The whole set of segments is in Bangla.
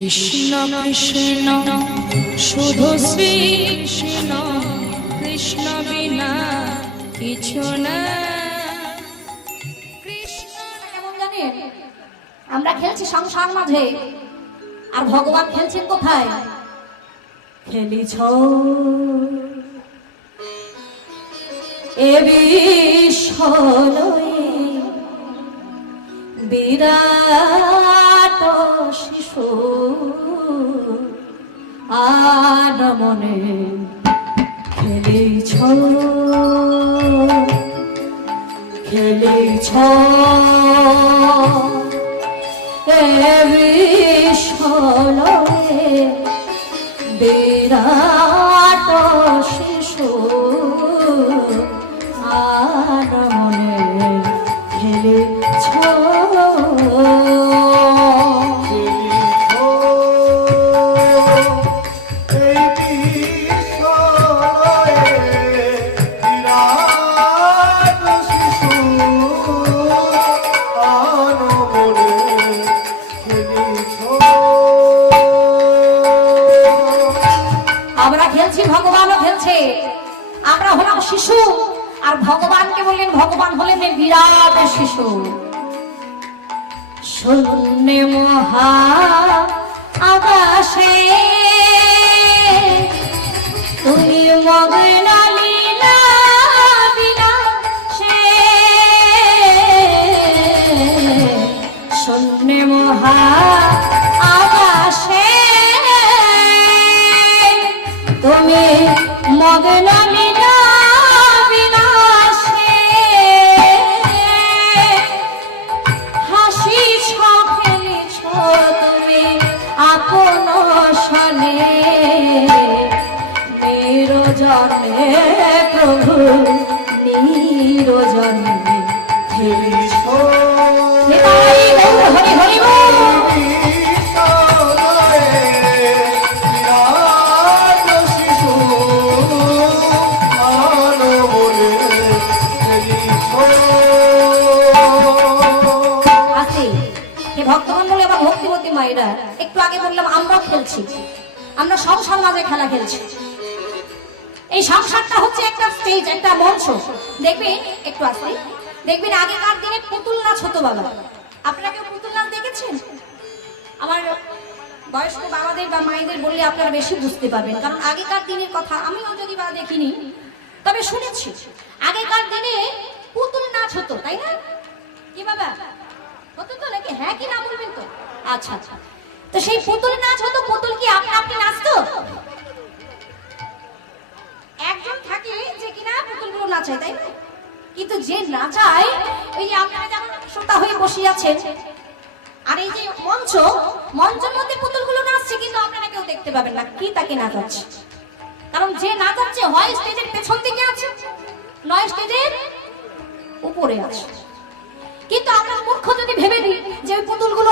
কৃষ্ণ কৃষ্ণ শুধু শ্রী কৃষ্ণ, কৃষ্ণ বিনা কিছু না। কৃষ্ণ কেমন জানেন, আমরা খেলছি সংসার মাঝে, আর ভগবান খেলছেন কোথায়? খেলিছ এ বিশ্বলয়ে বিরাট শিশু আর মনে খেলিছ খেলিছ এ বিশ্বলয়ে বিরাট শিশু আর মনে খেলিছ। আমরা খেলছি, ভগবানও খেলছে। আমরা হলাম শিশু, আর ভগবানকে বললেন, ভগবান হলেন বিরাট শিশু। শূন্যে মহা আকাশে তুমি মগ্ন লীলা বিলাসে, শূন্যে মহা আকাশে তুমি মগ্ন লীলা বিলাসে, হাসিছ খেলিছ তুমি আপন সনে, নিরজনে প্রভু নিরজনে খেলিছ। হরি হরি বল। ভক্তগণ বলে আবার ভক্তিবতী মায়েরা, একটু আগে বললাম আমরাও খেলছি, আমরা সংসার মাঝে খেলা খেলছি। এই সংসারটা হচ্ছে একটা স্টেজ, একটা মঞ্চ। দেখবেন একটু আসলে দেখবেন আগেকার দিনে পুতুল নাচ হতো। বাবা, আপনারা কেউ পুতুল নাচ দেখেছেন? আমার বয়স্ক বাবাদের বা মায়েদের বললে আপনারা বেশি বুঝতে পারবেন, কারণ আগেকার দিনের কথা আমিও যদি বা দেখিনি তবে শুনেছি। আগেকার দিনে পুতুল নাচ হতো, তাই না? কি বাবা হতো তো নাকি? হ্যাঁ কি না বলবেন তো? আচ্ছা আচ্ছা, তো সেই পুতুল নাচ হতো। পুতুল কি আপনি আপনি নাচতো? একজন থাকে যে কিনা পুতুলগুলো নাচায়, তাই না? কিন্তু যে নাচায়, ওই যে আপনারা যেমন শ্রোতা হয়ে বসে আছেন, আর এই যে মঞ্চ, মঞ্চের মধ্যে পুতুলগুলো নাচছে, কিন্তু আপনারা কেউ দেখতে পাবেন না কি তাকে নাচাচ্ছে। কারণ যে নাচাচ্ছে হয় স্টেজের পেছন দিকে আছে, নয় স্টেজের উপরে আছে। কিন্তু আমরা মূর্খ যদি ভেবে নিই যে ওই পুতুলগুলো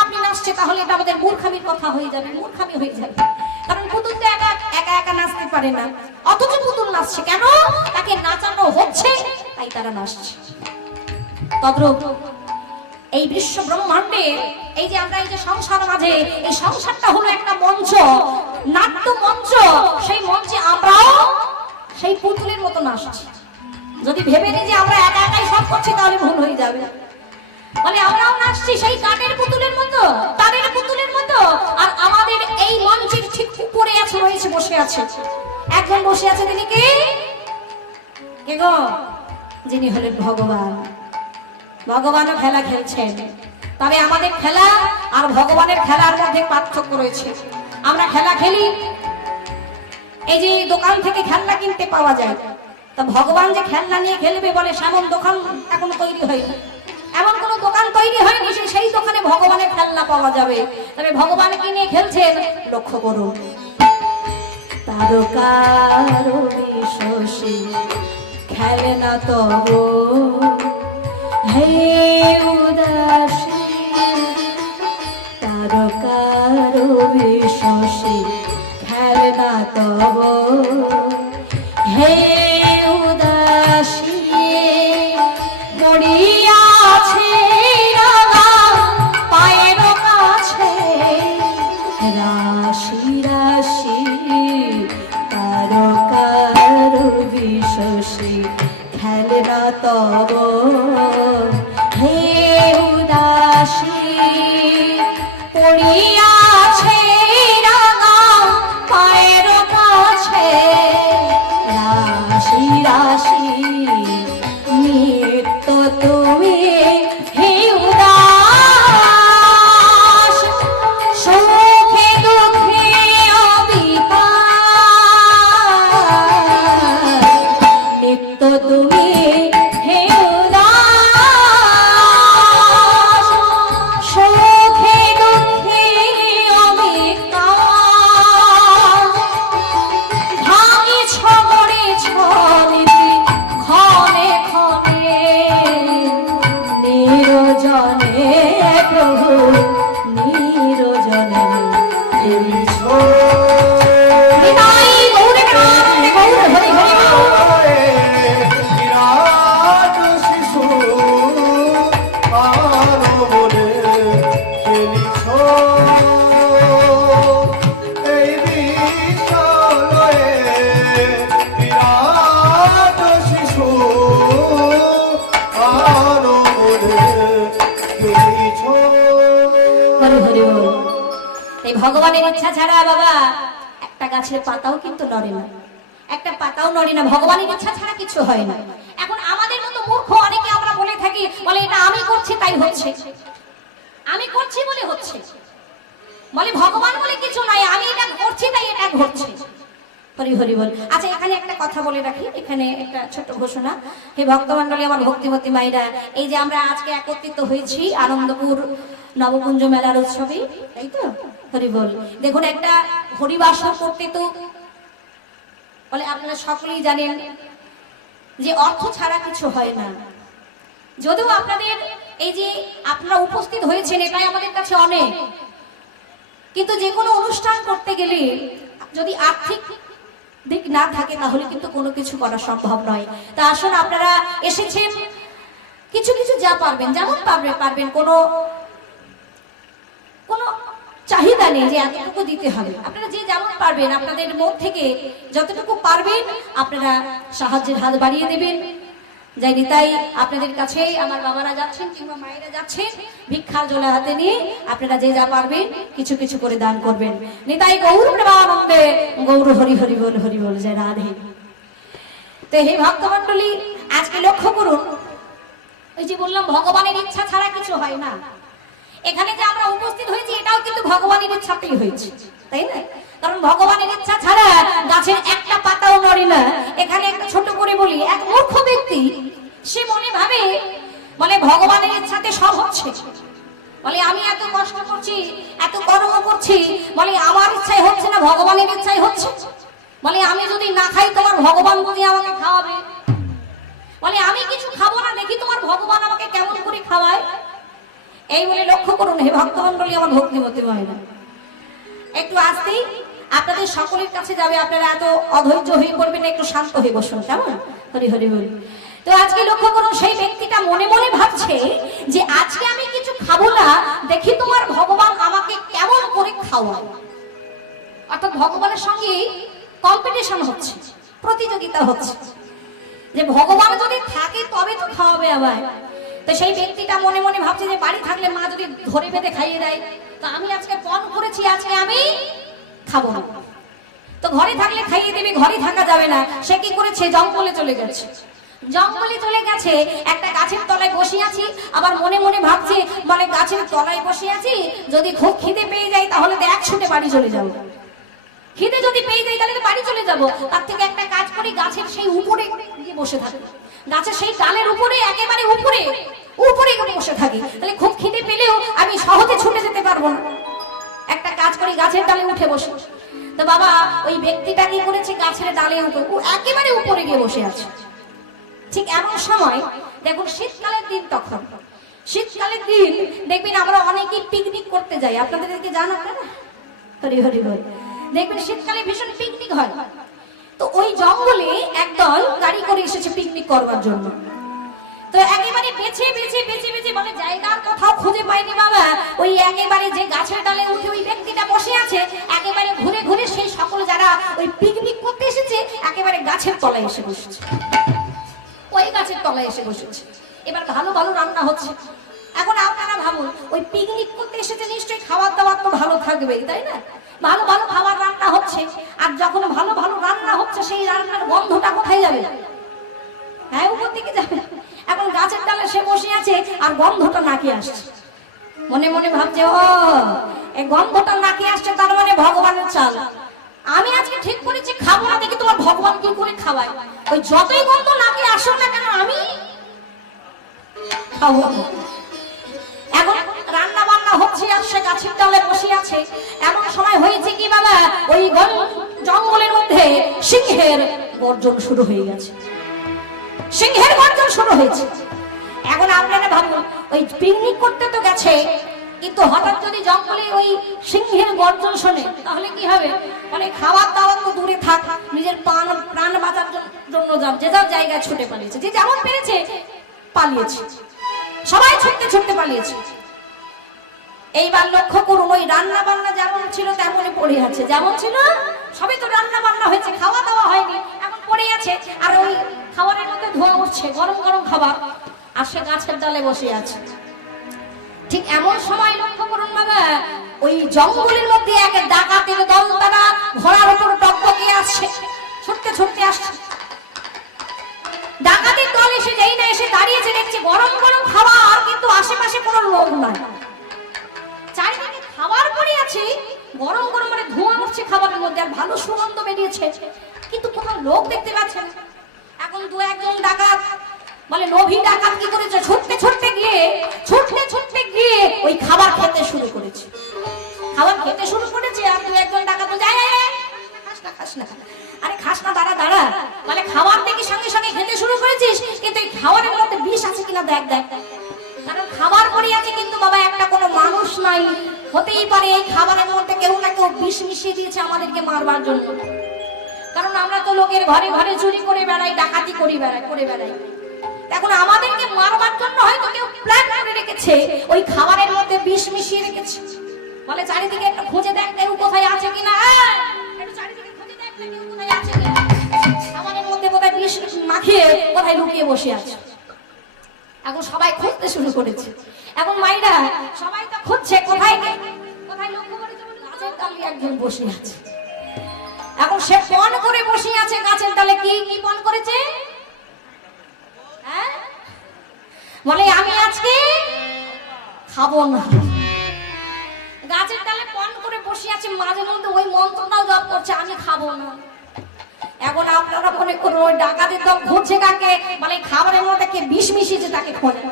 আপনি নাচছে, তাহলে এটা আমাদের মূর্খামির কথা হয়ে যাবে, মূর্খামি হয়ে যাবে। কারণ পুতুল তো একা একা একা নাচতে পারে না, অথচ পুতুল নাচছে কেন? তাকে নাচানো হচ্ছে, তাই তারা নাচছে। তদ্রূপ এই বিশ্ব ব্রহ্মাণ্ডে এই যে আমরা এই যে সংসার মাঝে, এই সংসারটা হলো একটা মঞ্চ, নাট্য মঞ্চ। সেই মঞ্চে আমরাও সেই পুতুলের মতো নাচছি। যদি ভেবে নিই যে আমরা একা একাই সব করছি, তাহলে ভুল হয়ে যাবে। মানে আমরাও নাচছি সেই কাঠের পুতুলের মতো, তারের পুতুলের মতো। আর আমাদের এই মঞ্চের ঠিক উপরে আছে, রয়েছে, বসে আছে একজন, বসে আছে। তিনি কে? কে গো? যিনি হলেন ভগবান। ভগবানও খেলা খেলছেন, তবে আমাদের খেলা আর ভগবানের খেলার মধ্যে পার্থক্য রয়েছে। আমরা খেলা খেলি, এই যে দোকান থেকে খেলনা কিনতে পাওয়া যায়। তা ভগবান যে খেলনা নিয়ে খেলবে বলে, সেমন দোকান এখনো তৈরি হয়নি, এমন কোন দোকান তৈরি হয়নি সেই দোকানে ভগবানের খেলনা পাওয়া যাবে। তবে ভগবান কি নিয়ে খেলছেন লক্ষ্য করুন। তারকার বিশ্বসী খেলনা তব হে উদাসী, তারকার বিশ্বসী খেলনা তব হে উদাসী, পড়িয়াছে রাঙা পায়ের কাছে রাশি রাশি তারকার বিশ্বসী খেলে না তব হে উদাসী পড়িয়াছে রাঙা পায়ের কাছে রাশি রাশি নিত্য তুমি হে উদাস সুখে দুঃখে অবিকার নিত্য তুমি হে উদাস সুখে দুঃখে অবিকার ভাঙি ছড়ে ছড়িতে ক্ষণে ক্ষণে নিরজনে প্রভু নিরজনে নিতাই গৌরে প্রাণে গৌর হরি হরি বল। বিরাট শিশু আলো বলে খেলিছ এই বিশ্বলয়ে বিরাট শিশু আলো বলে খেলিছ। হরি হরি বল। এই ভগবানের ইচ্ছা ছাড়া বাবা একটা গাছের পাতাও কিন্তু নড়ে না, একটা পাতাও নড়ে না, ভগবানের ইচ্ছা ছাড়া কিছু হয় না। এখন আমাদের মতো মূর্খ অনেকে আমরা বলে থাকি, বলে এটা আমি করছি তাই হচ্ছে, আমি করছি বলে হচ্ছে, বলে ভগবান বলে কিছু নাই, আমি এটা করছি তাই এটা ঘটছে। হরি হরি বল। আচ্ছা এখানে একটা কথা বলে রাখি, এখানে একটা ছোট ঘোষণা। হে ভক্তমণ্ডলী, আমার ভক্তিমতী মায়েরা, এই যে আমরা আজকে একত্রিত হয়েছি আনন্দপুর নবকুঞ্জ মেলার উৎসবে, তাই তো? হরি বল। দেখুন একটা হরিবাসর করতে তো বলে আপনারা সকলেই জানেন যে অর্থ ছাড়া কিছু হয় না। যদিও আপনাদের এই যে আপনারা উপস্থিত হয়েছেন এটাই আমাদের কাছে অনেক, কিন্তু যে কোনো অনুষ্ঠান করতে গেলে যদি আর্থিক দিক না থাকে তাহলে কিন্তু কোনো কিছু করা সম্ভব নয়। তা আসুন আপনারা এসেছেন, কিছু কিছু যা পারবেন, যেমন পারবেন, কোনো কোনো চাহিদা নেই যে এতটুকু দিতে হবে, আপনারা যে যেমন পারবেন আপনাদের মন থেকে যতটুকু পারবেন আপনারা সাহায্যের হাত বাড়িয়ে দেবেন। যাই নিতাই আপনাদের কাছে আমার বাবারা যাচ্ছেন কিংবা মায়েরা যাচ্ছেন ভিক্ষার জোলা হাতে নিয়ে, আপনারা যে যা পারবেন কিছু কিছু করে দান করবেন। নিতাই গৌর প্রেমানন্দে গৌর হরি হরি বল হরি বল জয় রাধে। তো হে ভক্তমণ্ডলী, আজকে লক্ষ্য করুন, ওই যে বললাম ভগবানের ইচ্ছা ছাড়া কিছু হয় না। এখানে যে আমরা উপস্থিত হয়েছি এটাও কিন্তু ভগবানের ইচ্ছাতেই হয়েছে, তাই না? কারণ ভগবানের ইচ্ছা ছাড়া গাছের একটা পাতাও নড়ে না। এখানে একটা ছোট করে বলি, এক মূর্খ ব্যক্তি সে মনে ভাবে বলে ভগবানের ইচ্ছাতে সব হচ্ছে, বলে আমি এত কষ্ট করছি এত কর্ম করছি, বলে আমার ইচ্ছাই হচ্ছে না ভগবানের ইচ্ছাই হচ্ছে, বলে আমি যদি না খাই তোমার ভগবান বুঝি আমাকে খাওয়াবে, বলে আমি কিছু খাবো না দেখি তোমার ভগবান আমাকে কেমন করে খাওয়ায়। এই বলে লক্ষ্য করুন হে ভক্তমণ্ডলী, আমার ভক্তিমতী মায়েরা, একটু আসতেই আপনাদের সকলের কাছে যাবে, আপনারা এত অধৈর্য হয়ে পড়বেন, একটু শান্ত হয়ে বসুন, কেমন? হরি হরি বল। তো আজকে লক্ষ্য করুন, সেই ব্যক্তিটা মনে মনে ভাবছে যে আজকে আমি কিছু খাবো না দেখি তোমার ভগবান আমাকে কেমন করে খাওয়ায়। অর্থাৎ ভগবানের সঙ্গে কম্পিটিশন হচ্ছে, প্রতিযোগিতা হচ্ছে, যে ভগবান যদি থাকে তবে তো খাওয়াবে আবার। তো সেই ব্যক্তিটা মনে মনে ভাবছে যে বাড়ি থাকলে মা যদি ধরে বেঁধে খাইয়ে দেয়, তো আমি আজকে পণ করেছি আজকে আমি খাবো না, তো ঘরে থাকলে খাইয়ে দেবে, ঘরে থাকা যাবে না। সে কি করেছে, জঙ্গলে চলে গেছে। জঙ্গলে চলে গেছে, একটা গাছের তলায় বসে আছি, আবার মনে মনে ভাবছে মানে গাছের তলায় বসে আছি, যদি খুব খিদে পেয়ে যাই তাহলে তো এক ছুটে বাড়ি চলে যাবো, খিদে যদি পেয়ে যাই তাহলে তো বাড়ি চলে যাবো, তার থেকে একটা কাজ করি গাছের সেই উপরে গিয়ে বসে থাকি, গাছের সেই ডালের উপরে একেবারে উপরে উপরে বসে থাকি, তাহলে খুব খিদে পেলেও আমি সহজে ছুটে যেতে পারবো না। একটা কাজ করি গাছের ডালে উঠে বসে। তো বাবা ওই ব্যক্তিটা কি করেছে, গাছের ডালে একেবারে উপরে গিয়ে বসে আছে। ঠিক এমন সময় দেখুন শীতকালের দিন, তখন শীতকালের দিন দেখবেন আমরা অনেকেই পিকনিক করতে যাই, আপনাদেরকে জানো না? হরি হরি বল। দেখবেন শীতকালে ভীষণ পিকনিক হয়। তো ওই জঙ্গলে একদল গাড়ি করে এসেছে পিকনিক করবার জন্য। তো একেবারে বেছে বেছে বেছে বেছে মানে জায়গার কোথাও খুঁজে পাইনি বাবা, ওই একেবারে যে গাছের ডালে উঠে ওই ব্যক্তিটা বসে আছে, একেবারে ঘুরে ঘুরে সেই সকল যারা ওই পিকনিক করতে এসেছে একেবারে গাছের তলায় এসে বসেছে, ওই গাছের তলায় এসে বসেছে। এবার ভালো ভালো রান্না হচ্ছে। এখন আপনারা ভাবুন, ওই পিকনিক করতে এসেছে নিশ্চয়ই খাবার দাবার তো ভালো থাকবেই, তাই না? ভালো ভালো খাবার রান্না হচ্ছে, আর যখন ভালো ভালো রান্না হচ্ছে সেই রান্নার গন্ধটা কোথায় যাবে? হ্যাঁ, উপর দিকে যাবে। এখন গাছের ডালে সে বসে আছে আর গন্ধটা নাকে আসছে, মনে মনে ভাবছে ও এই গন্ধটা নাকে আসছে, তার মানে ভগবানের চাল। আমি আজকে ঠিক করেছি খাবো না, দেখি তোমার ভগবান কি করে খাওয়ায়। ওই যতই গন্ধ নাকে আসুক না কেন আমি খাবো। এখন রান্না বান্না হচ্ছে আর সে গাছের ডালে বসে আছে। এমন সময় হয়েছে কি বাবা, ওই জঙ্গলের মধ্যে সিংহের গর্জন শুরু হয়ে গেছে, সিংহের গর্জন শুরু হয়েছে। এখন আপনারা ভাবুন, ওই পিকনিক করতে তো গেছে, কিন্তু হঠাৎ যদি জঙ্গলে ওই সিংহের গর্জন শোনে তাহলে কি হবে? মানে খাবার দাবার তো দূরে থাক, নিজের প্রাণ বাঁচার জন্য যে যার জায়গায় ছুটে পালিয়েছে, যে যেমন পেরেছে পালিয়েছে, সবাই ছুটতে ছুটতে পালিয়েছে। এইবার লক্ষ্য করুন, ওই রান্না বান্না যেমন ছিল তেমনই পড়ে আছে, যেমন ছিল সবই তো রান্না বান্না হয়েছে, খাওয়া দাওয়া হয়নি, এখন পড়ে আছে। আর ওই খাবারের মধ্যে ধোঁয়া উঠছে, গরম গরম খাবার, আর সে গাছের ডালে বসে আছে। ঠিক এমন সময় লক্ষ্য করুন বাবা, ওই জঙ্গলের মধ্যে এক ডাকাতের দল তারা ঘোড়ার উপর টকটকে আসছে, ছুটতে ছুটতে আসছে। ডাকাতের দল এসে যেই না এসে দাঁড়িয়েছে, দেখছে গরম গরম খাবার, কিন্তু আশেপাশে কোনো লোক নাই, চারিদিকে খাবার পড়ে আছে, গরম গরম মানে ধোঁয়া উঠছে খাবারের মধ্যে, আর ভালো সুগন্ধ বেরিয়েছে, কিন্তু কোথাও লোক দেখতে পাচ্ছেন। এখন দু একজন ডাকাত মানে লোভী ডাকাত কি করেছে, ছুটতে ছুটতে গিয়ে ওই খাবার খেতে শুরু করেছে, খাবার খেতে শুরু করেছে। আর দু একজন ডাকাত যায় খাস না, আরে খাস না, দাঁড়া দাঁড়া, মানে খাবার দেখি সঙ্গে সঙ্গে খেতে শুরু করেছিস, কিন্তু এই খাবারের মধ্যে বিষ আছে কিনা দেখ দেখ, কারণ খাবার পড়ে আছে কিন্তু বাবা একটা কোনো মানুষ নাই, হতেই পারে এই খাবারের মধ্যে কেউ না কেউ বিষ মিশিয়ে দিয়েছে আমাদেরকে মারবার জন্য। কারণ আমরা তো লোকের ঘরে ঘরে চুরি করে বেড়াই, ডাকাতি করে বেড়াই, এখন আমাদেরকে মারবার জন্য হয়তো কেউ প্ল্যান করে রেখেছে, ওই খাবারের মধ্যে বিষ মিশিয়ে রেখেছে। বলে চারিদিকে একটু খুঁজে দেখ কেউ কোথায় আছে কিনা, একটু চারিদিকে খুঁজে দেখ কেউ কোথায় আছে কিনা, খাবারের মধ্যে কোথায় বিষ মাখিয়ে কোথায় লুকিয়ে বসে আছে। এখন সবাই খুঁজতে শুরু করেছে। এখন মাইরা সবাই তো খুঁজছে, কোথায় লক্ষ্য করেছে গাছের ডালে একজন বসে আছে। এখন সে পণ করে বসে আছে গাছের ডালে। কি পণ করেছে? হ্যাঁ, বলে আমি আজকে খাবো না। গাছের ডালে পণ করে বসে আছে, মাঝে মধ্যে ওই মন্ত্রটাও জপ করছে, আমি খাবো না। এখন আপনারা মনে করুন ওই ডাকাতের দল খুঁজছে কাকে, মানে খাবারের মধ্যে কে বিষ মিশিয়েছে তাকে খোঁজে,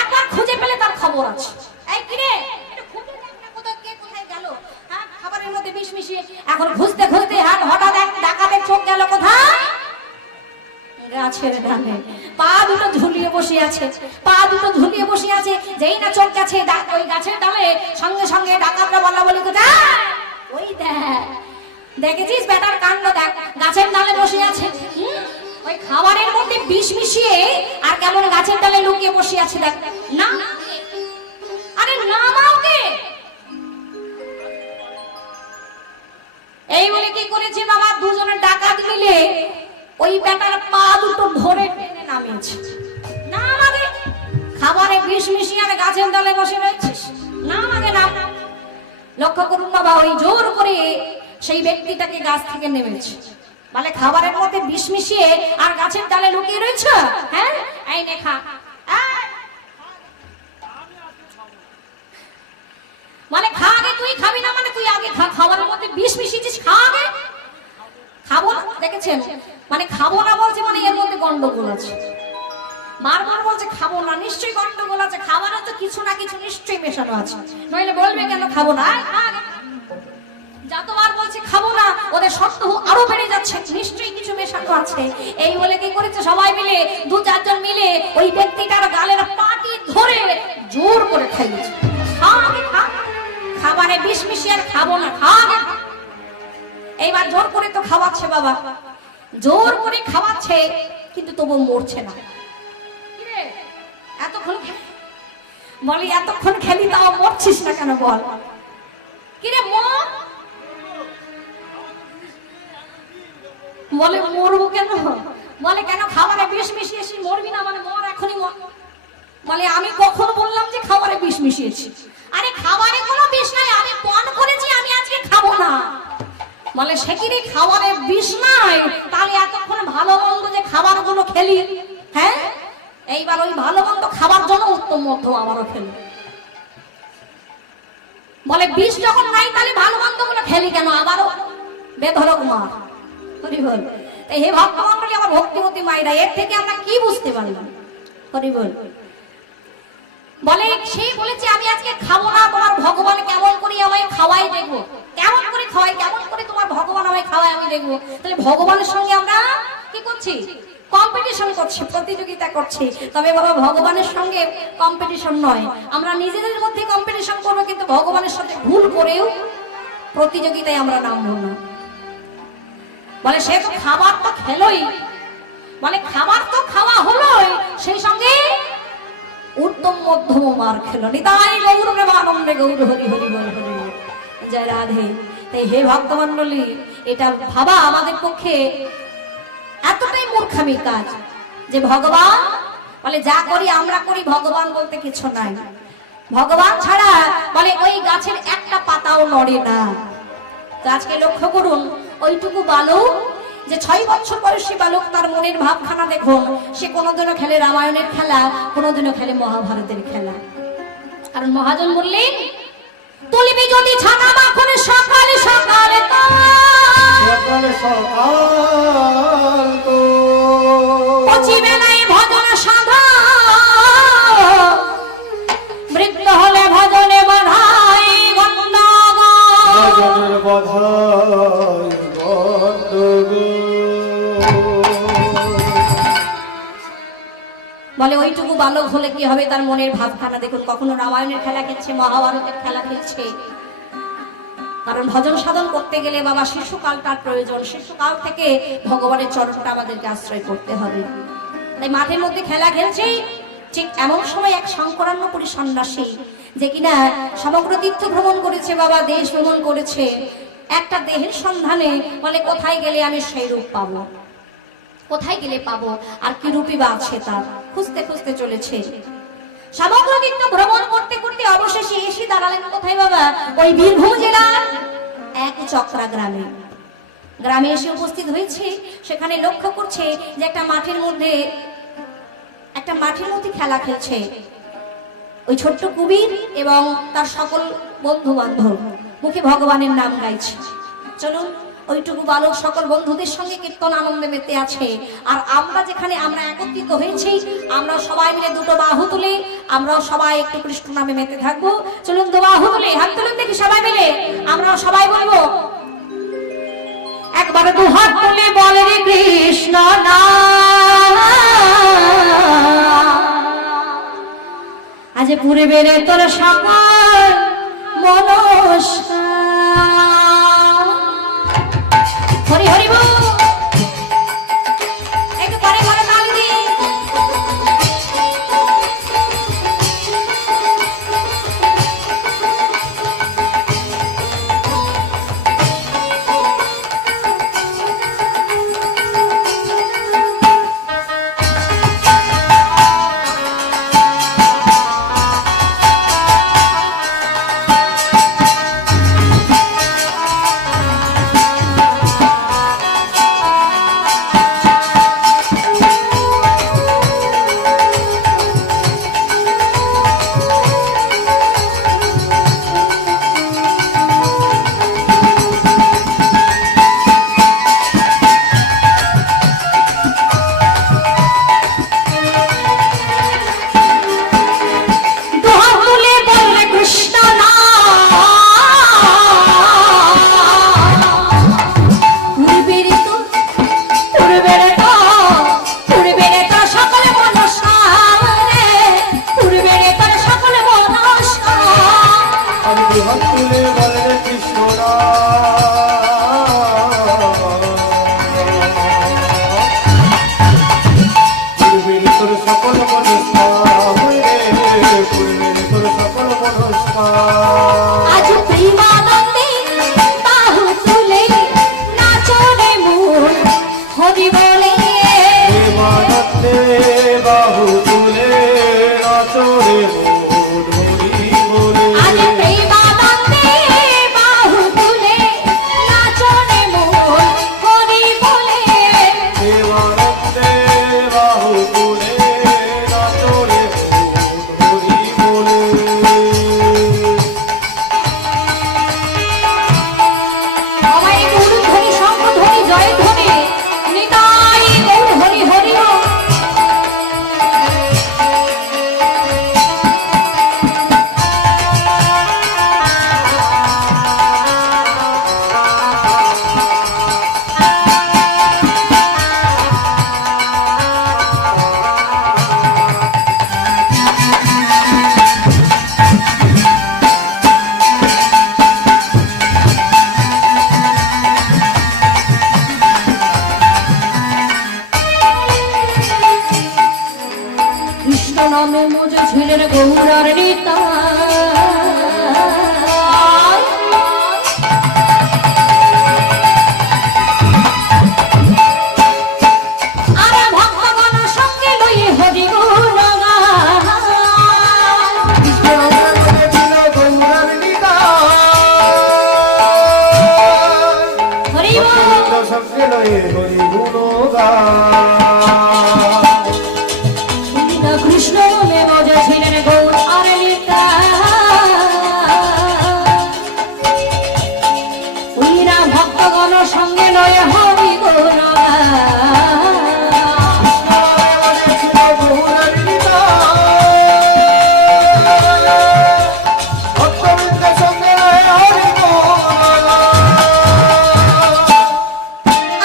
একবার খুঁজে পেলে তার খবর আছে। এই কিরে, এটা খুঁজে দেখ না কোথায় কে কোথায় গেল, হ্যাঁ খাবারের মধ্যে বিষ মিশিয়ে। এখন খুঁজতে খুঁজতে হঠাৎ এক ডাকাতের চোখ গেল কোথায়? গাছের ডালে পা দুটো ঝুলিয়ে বসে আছে, যেই না চোখ গেছে ওই গাছের ডালে, সঙ্গে সঙ্গে ডাকাতরা বলা বলি কোথায়, ওই দেখেছিস বেটার কাণ্ড দেখ, গাছের ডালে বসে আছে, ওই খাবারের মধ্যে বিষ মিশিয়ে আর কেমন গাছের ডালে লুকিয়ে বসে আছে দেখ না। আরে নামাওকে। এই বলে কি করেছে বাবা, দুজনের ডাকাত মিলে ওই বেটার পা দুটো ধরে টেনে নামিয়েছে। না আমাকে খাবারে বিষ মিশিয়ে আর গাছের ডালে বসে রয়েছিস, না আমাকে নাম। লক্ষ্য করুন বাবা, ওই জোর করে সেই ব্যক্তিটাকে গাছ থেকে নেমেছে, মানে খাবারের মধ্যে বিষ মিশিয়ে আর গাছের ডালে লুকিয়ে রয়েছে। হ্যাঁ, এই নে খা। মানে খা আগে, তুই খাবি না মানে তুই আগে খা, খাবারের মধ্যে বিষ মিশিয়েছিস, খা আগে। খাবো না, দেখেছেন মানে খাবো না বলছে, মানে এর মধ্যে গন্ডগোল আছে। বারবার বলছে খাবো না, নিশ্চয়ই গন্ডগোল আছে, খাবারে তো কিছু না কিছু নিশ্চয়ই মেশানো আছে, নইলে বলবে কেন খাবো না। যতবার বলছে খাবো না, ওদের শর্ত আরো বেড়ে যাচ্ছে, নিশ্চয়ই কিছু মেশানো আছে। এই বলে কি করেছে, সবাই মিলে দু চারজন মিলে ওই ব্যক্তিটার গালের পাটি ধরে জোর করে খাইয়েছে। খাবারে বিষ মিশিয়ে আর খাবো না, খা। এইবার জোর করে তো খাওয়াচ্ছে বাবা, জোর করে খাওয়াচ্ছে, কিন্তু তবু মরছে না। বলি এতক্ষণ খেলি তাও মরছিস না কেন বল? কিরে মর? বলে মরবো কেন? বলে কেন খাবারে বিষ মিশিয়েছি, মরবি না? মানে মর, এখনই মর। বলে আমি কখন বললাম যে খাবারে বিষ মিশিয়েছি? আরে খাবারে কোনো বিষ নাই, আমি পান করেছি, আমি আজকে খাবো না। বলে সে কি রে, খাবারে বিষ নাই? তাহলে এতক্ষণ ভালো মন্দ যে খাবার গুলো খেলি, হ্যাঁ, এইবার ওই ভালো মন্দ খাবার জন্য উত্তম মধ্যম আবারও খেলি। বলে বিষ যখন নাই তাহলে ভালো মন্দ গুলো খেলি কেন? আবারও বেধরক মার। হরি বল। হে ভগবান বলে আমার ভক্তিমতী মায়েরা, এর থেকে আমরা কি বুঝতে পারলাম? হরি বল। বলে সেই বলেছে আমি আজকে খাবো না, তোমার ভগবান কেমন করে আমায় খাওয়াই দেখবো, কেমন করে খাওয়াই, কেমন করে তোমার ভগবান আমায় খাওয়াই আমি দেখবো। তাহলে ভগবানের সঙ্গে আমরা কি করছি? কম্পিটিশন করছি, প্রতিযোগিতা করছি। তবে বাবা ভগবানের সঙ্গে কম্পিটিশন নয়, আমরা নিজেদের মধ্যে কম্পিটিশন করবো, কিন্তু ভগবানের সাথে ভুল করেও প্রতিযোগিতায় আমরা নামবো না। বলে সে তো খাবার তো খেলোই, বলে খাবার তো খাওয়া হলোই, সেই সঙ্গে উত্তম মধ্যম মার খেলো। নিতাই গৌর প্রেমানন্দে গৌর হরি হরি বল হরি বল, জয় রাধে। তাই হে ভক্তমণ্ডলী, এটা ভাবা আমাদের পক্ষে এতটাই মূর্খামির কাজ যে ভগবান বলে যা করি আমরা করি, ভগবান বলতে কিছু নাই। ভগবান ছাড়া বলে ওই গাছের একটা পাতাও নড়ে না। তো আজকে লক্ষ্য করুন, ওইটুকু বালক যে 6 বছর বয়সী বালক, তার মনের ভাবখানা দেখুন। সে কোনোদিনও খেলে রামায়ণের খেলা, কোনোদিনও খেলে মহাভারতের খেলা। কারণ মহাজন বললেন, তুলবি যদি ছানা মাখন সকালে সকালে তো সকালে সকাল তো পচি বেলায় ভজন সাধা, বৃদ্ধ হলে ভজনে বাধাই গন্ডগোল। ভজনের বাধাই গন্ডগোল। বলে ওইটুকু বালক হলে কি হবে? তার মনের ভাবখানা দেখুন। কখনো রামায়ণের খেলা খেলছে, মহাভারতের খেলা খেলছে। কারণ ভজন সাধন করতে গেলে বাবা শিশুকালটার প্রয়োজন। শিশুকাল থেকে ভগবানের চরণটা আমাদেরকে আশ্রয় করতে হবে। তাই মাঠের মধ্যে খেলা খেলছে, ঠিক এমন সময় এক শঙ্করান্নপুরী সন্ন্যাসী, যে কিনা সমগ্র তীর্থ ভ্রমণ করেছে বাবা, দেশ ভ্রমণ করেছে, একটা দেহের সন্ধানে বলে কোথায় গেলে আমি সেই রূপ পাবো, কোথায় গেলে পাবো, আর কি রূপী বা আছে তার খুঁজতে খুঁজতে চলেছে। সমগ্র তীর্থ ভ্রমণ করতে করতে অবশেষে এসে দাঁড়ালেন কোথায় বাবা? ওই বীরভূম জেলার এক চক্রা গ্রামে। গ্রামে এসে উপস্থিত হয়েছে, সেখানে লক্ষ্য করছে যে একটা মাঠের মধ্যে খেলা খেলছে। ওই ছোট্ট কুবির এবং তার সকল বন্ধু বান্ধব মুখে ভগবানের নাম গাইছে। চলুন, ওইটুকু বালক সকল বন্ধুদের সঙ্গে কীর্তন আনন্দে মেতে আছে। আর আমরা যেখানে আমরা একত্রিত হয়েছি, আমরা সবাই মিলে দুটো বাহু তুলে আমরাও সবাই একটু কৃষ্ণ নামে মেতে থাকবো। চলুন, দু বাহু তুলে হাত তুলুন দেখি সবাই মিলে, আমরাও সবাই বলবো একবার দু হাত তুলে বলে রে কৃষ্ণ নাম, আজ পুরে বেড়ে তোর সকল মনস্কার। হরি হরি বল। একটু পরে পরে তালি দি। গৌরার নিতাই। আর ভক্তগণ সঙ্গে লইয়ে হরি গুণ গায়। হরি বল। সঙ্গে লয়ে হরি গুণ কৃষ্ণ মনে বজেছিলেন গৌর আর নিতাই। উইরা ভক্তগণ সঙ্গে লয়ে হরি গুণ গায়।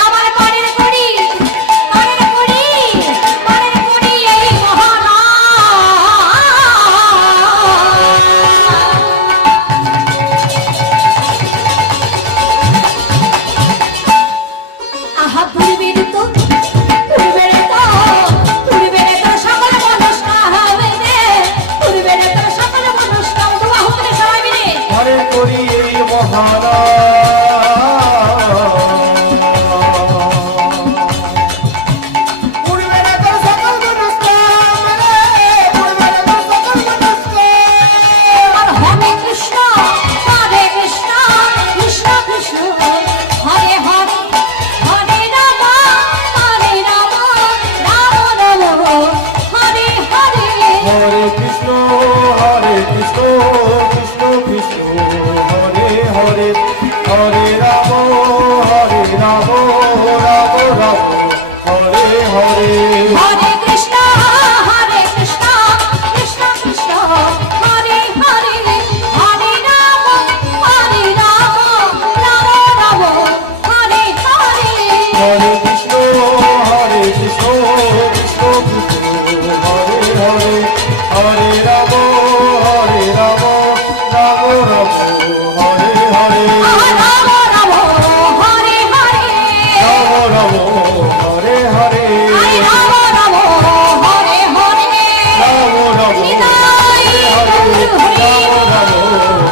আমার পারের করি পারের করি পারের করি এই মহানা। আহা পূর্বের তো পূর্বের তো পূর্বের তো সকল মনস্কা হবে রে। পূর্বের তো সকল মনস্কা দোয়া হতে সবাই মিলে হরে করি এই মহারা আর হরে কৃষ্ণ কৃষ্ণ কৃষ্ণ হরে হরে হরে রাম রাম রাম হরে হরে। হরে কৃষ্ণ কৃষ্ণ কৃষ্ণ হরে হরে হরে রাম রাম রাম হরে হরে। হরে কৃষ্ণ কৃষ্ণ কৃষ্ণ হরে হরে হরে রাম রাম রাম হরে হরে। হরে কৃষ্ণ কৃষ্ণ কৃষ্ণ হরে হরে হরে রাম রাম রাম হরে হরে। রাম রাম হরে হরে রাম রাম হরে হরে হরে রাম রাম হরে হরে। রাম রাম নিতাই গৌর হরি রাম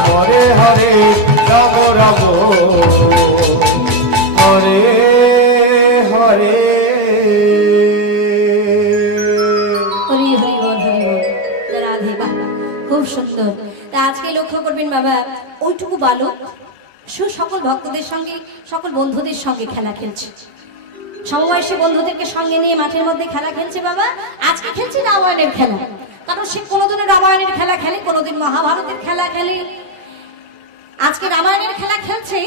হরে হরে রাম রাম হরে হরে। হরি হরি বল হরি বল। রাধে বাহ খুব সুন্দর। তা আজকে লক্ষ্য করবেন বাবা ওইটুকু বালক সকল ভক্তদের সঙ্গে সকল বন্ধুদের সঙ্গে খেলা খেলছে। সমবয়সী বন্ধুদেরকে সঙ্গে নিয়ে মাঠের মধ্যে খেলা খেলছে বাবা। আজকে খেলছে রামায়ণের খেলা, কারণ সে কোনোদিন রামায়ণের খেলা খেলে, কোনোদিন মহাভারতের খেলা খেলে। আজকে রামায়ণের খেলা খেলছে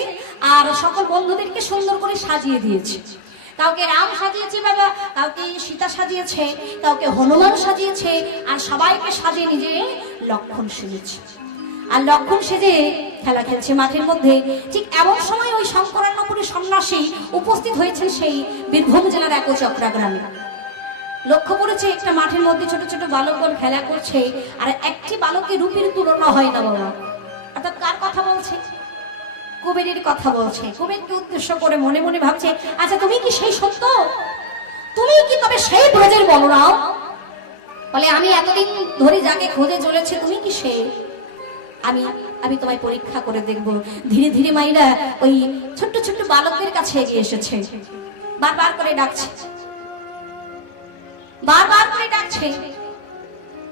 আর সকল বন্ধুদেরকে সুন্দর করে সাজিয়ে দিয়েছে। কাউকে রাম সাজিয়েছে বাবা, কাউকে সীতা সাজিয়েছে, কাউকে হনুমান সাজিয়েছে, আর সবাইকে সাজিয়ে নিজে লক্ষণ সেজেছে। আর লক্ষণ সেজে খেলা খেলছে মাঠের মধ্যে। ঠিক এমন সময় ওই শঙ্করান্নপুরী সন্ন্যাসী উপস্থিত হয়েছেন সেই বীরভূম জেলার একচক্রা গ্রামে। লক্ষ্য করেছে একটা মাঠের মধ্যে ছোট ছোট বালকগণ খেলা করছে, আর একটি বালকের রূপের তুলনা হয় না বাবা। অর্থাৎ কার কথা বলছে? কুবেরের কথা বলছে। কুবেরকে উদ্দেশ্য করে মনে মনে ভাবছে, আচ্ছা তুমি কি সেই সত্য? তুমি কি তবে সেই ব্রজের বলরাম? বলে আমি এতদিন ধরে যাকে খোঁজে চলেছি, তুমি কি সে? আমি তোমায় পরীক্ষা করে দেখব। ধীরে ধীরে মাইরা ওই ছোট্ট ছোট্ট বালকদের কাছে এগিয়ে এসেছে। বারবার করে ডাকছে, বারবার করে ডাকছে।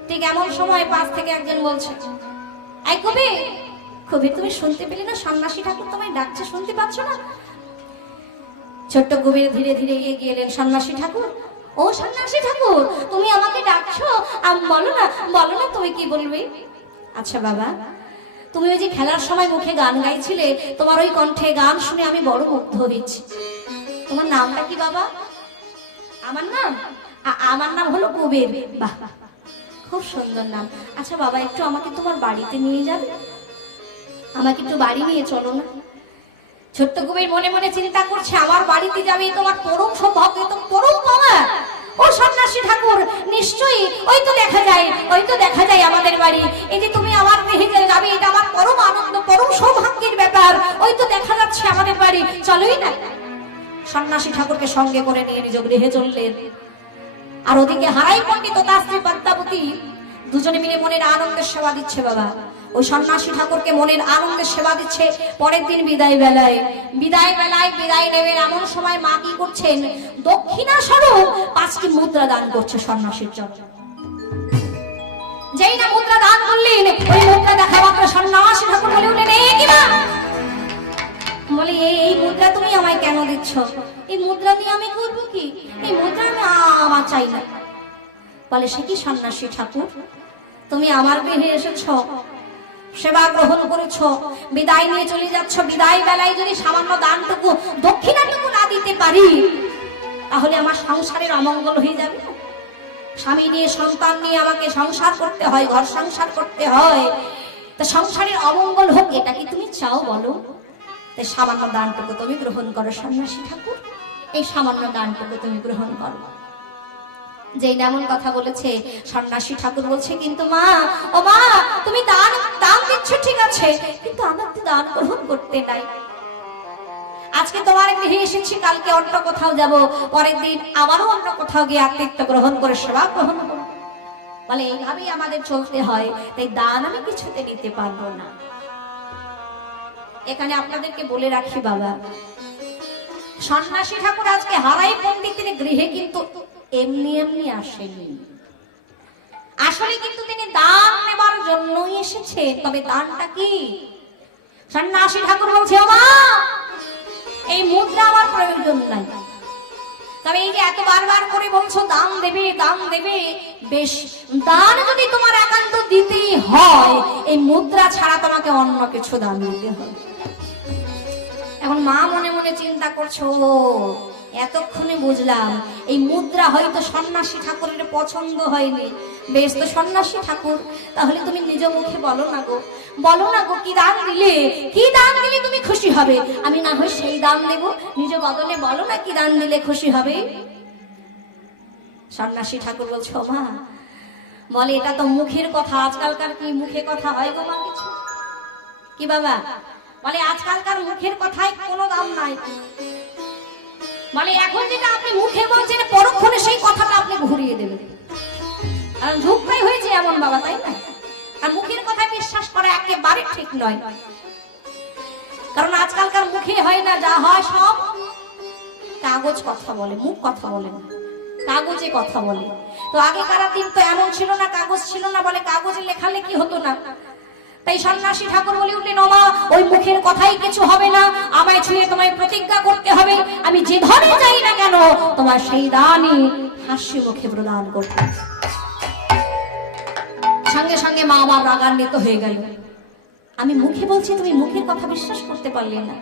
ঠিক এমন সময় পাশ থেকে একজন বলছে, এই কবি কবি তুমি শুনতে পেলে না? সন্ন্যাসী ঠাকুর তোমায় ডাকছে, শুনতে পাচ্ছ না? ছোট্ট কবির ধীরে ধীরে এগিয়ে এলেন। সন্ন্যাসী ঠাকুর, ও সন্ন্যাসী ঠাকুর তুমি আমাকে ডাকছো? বলো না তুমি কি বলবে? আচ্ছা বাবা, তুমি ওই যে খেলার সময় মুখে গান গাইছিলে, তোমার ওই কণ্ঠে গান শুনে আমি বড় মুগ্ধ হয়েছি। তোমার নামটা কি বাবা? আমার নাম হলো কুবের। বাহ, খুব সুন্দর নাম। আচ্ছা বাবা, একটু আমাকে তোমার বাড়িতে নিয়ে যাবে? আমাকে একটু বাড়ি নিয়ে চলো না। ছোট্ট কুবের মনে মনে চিন্তা করছে, আমার বাড়িতে যাবে তোমার পরম সৌভাগ্য, তো পরম পাওয়া। ও সন্ন্যাসী ঠাকুর, নিশ্চয়ই ওই তো দেখা যায় আমাদের বাড়ি। এই যে তুমি আমার গৃহে যাবে, এটা আমার পরম আনন্দ, পরম সৌভাগ্যের ব্যাপার। ওই তো দেখা যাচ্ছে আমাদের বাড়ি, চলোই না। সন্ন্যাসী ঠাকুরকে সঙ্গে করে নিয়ে নিজ গৃহে চললেন। আর ওদিকে হারাই পণ্ডিত তার স্ত্রী পদ্মাবতী দুজনে মিলে মনের আনন্দের সেবা দিচ্ছে বাবা। ওই সন্ন্যাসী ঠাকুরকে মনের আনন্দের সেবা দিচ্ছে। পরের দিন বিদায় বেলায় বিদায় নেবেন এমন সময় মা কি করছেন, দক্ষিণা স্বরূপ 5টি মুদ্রা দান করছে সন্ন্যাসীর জন্য। যেই না মুদ্রা দান করলেন, ওই মুদ্রা দেখা মাত্র সন্ন্যাসী ঠাকুর বলে উঠলেন, এ কি মা? বলে এই মুদ্রা তুমি আমায় কেন দিচ্ছ? এই মুদ্রা দিয়ে আমি করবো কি? এই মুদ্রা আমি আমার চাই না। বলে সে কি সন্ন্যাসী ঠাকুর, তুমি আমার গৃহে এসেছ, সেবা গ্রহণ করেছ, বিদায় নিয়ে চলে যাচ্ছ, বিদায় বেলায় যদি সামান্য দানটুকু দক্ষিণাটুকু না দিতে পারি তাহলে আমার সংসারের অমঙ্গল হয়ে যাবে। স্বামী নিয়ে সন্তান নিয়ে আমাকে সংসার করতে হয়, ঘর সংসার করতে হয়, তা সংসারের অমঙ্গল হোক এটা কি তুমি চাও বলো? তাই সামান্য দানটুকু তুমি গ্রহণ করো সন্ন্যাসী ঠাকুর, এই সামান্য দানটুকু তুমি গ্রহণ করো। যেই এমন কথা বলেছে সন্ন্যাসী ঠাকুর বলছে, কিন্তু মা, ও মা, তুমি দান দিচ্ছ ঠিক আছে, কিন্তু আমার তো দান গ্রহণ করতে নাই। আজকে তোমার গৃহে এসেছি, কালকে অন্য কোথাও যাব, পরের দিন আবারও অন্য কোথাও গিয়ে আতিথ্য গ্রহণ করে সেবা গ্রহণ করব। বলে এইভাবেই আমাদের চলতে হয়, তাই দান আমি কিছুতে নিতে পারবো না। এখানে আপনাদেরকে বলে রাখি বাবা, সন্ন্যাসী ঠাকুর আজকে হারাই পণ্ডিতের গৃহে কিন্তু এমনি এমনি আসেনি, আসলে কিন্তু তিনি দান নেবার জন্যই এসেছে। তবে দানটা কি? সন্ন্যাসী ঠাকুর বলছে, ও মা, এই মুদ্রা আমার প্রয়োজন নাই, তবে এই যে এত বারবার করে বলছো দান দেবে দান দেবে, বেশ, দান যদি তোমার একান্ত দিতেই হয়, এই মুদ্রা ছাড়া তোমাকে অন্য কিছু দান দিতে হবে। এখন মা মনে মনে চিন্তা করছো, এতক্ষণে বুঝলাম এই মুদ্রা হয়তো সন্ন্যাসী ঠাকুরের পছন্দ হয়নি। বেশ তো সন্ন্যাসী ঠাকুর, তাহলে তুমি নিজ মুখে বলো না গো, বলো না গো, কি দান দিলে তুমি খুশি হবে, আমি না হয় সেই দান দেব। নিজ বদলে বলো না কি দান দিলে খুশি হবে। সন্ন্যাসী ঠাকুর বলছো, মা, বলে এটা তো মুখের কথা, আজকালকার কি মুখে কথা হয় গো মা কিছু? কি বাবা? বলে আজকালকার মুখের কথায় কোনো দাম নাই। বলে এখন যেটা আপনি মুখে বলছেন, পরক্ষণে সেই কথাটা আপনি ঘুরিয়ে দেবেন। আর যুগটাই হয়েছে এমন বাবা, তাই না? আর মুখের কথায় বিশ্বাস করা একেবারে ঠিক নয়, কারণ আজকালকার মুখে হয় না, যা হয় সব কাগজ কথা বলে, মুখ কথা বলে না, কাগজে কথা বলে। তো আগেকার দিন তো এমন ছিল না, কাগজ ছিল না, বলে কাগজে লেখালেখি হতো না। তাই সন্ন্যাসী ঠাকুর বলে উঠলেন, ও মা, ওই মুখের কথাই কিছু হবে না, আমায় ছুঁয়ে তোমায় প্রতিজ্ঞা করতে হবে, আমি যে ধনে যাই না কেন তোমার সেই দানই হাসি মুখে প্রদান করতে। সঙ্গে সঙ্গে মা বাবা রাগান্বিত হয়ে গেল। আমি মুখে বলছি, তুমি মুখের কথা বিশ্বাস করতে পারলে না,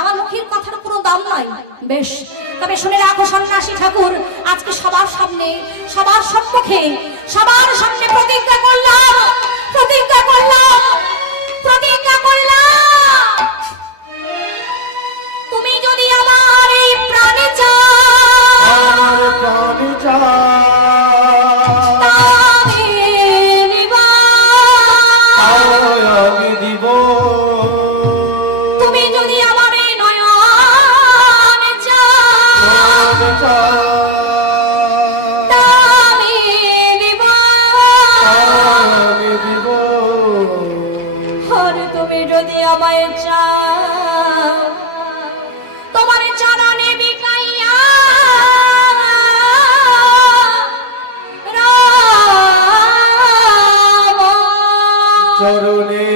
আমার মুখের কথার কোনো দাম নাই। বেশ, তবে শুনে রাখো সন্ন্যাসী ঠাকুর, আজকে সবার সামনে, সবার সম্মুখে, সবার সামনে প্রতিজ্ঞা করলাম, তুমি যদি আমার এই প্রাণে আমি দিব, তুমি যদি আমার এই নয়ন আমি দিব, তুমি যদি আমায় চাও, তোমার চরণে বিকাইয়া চরণে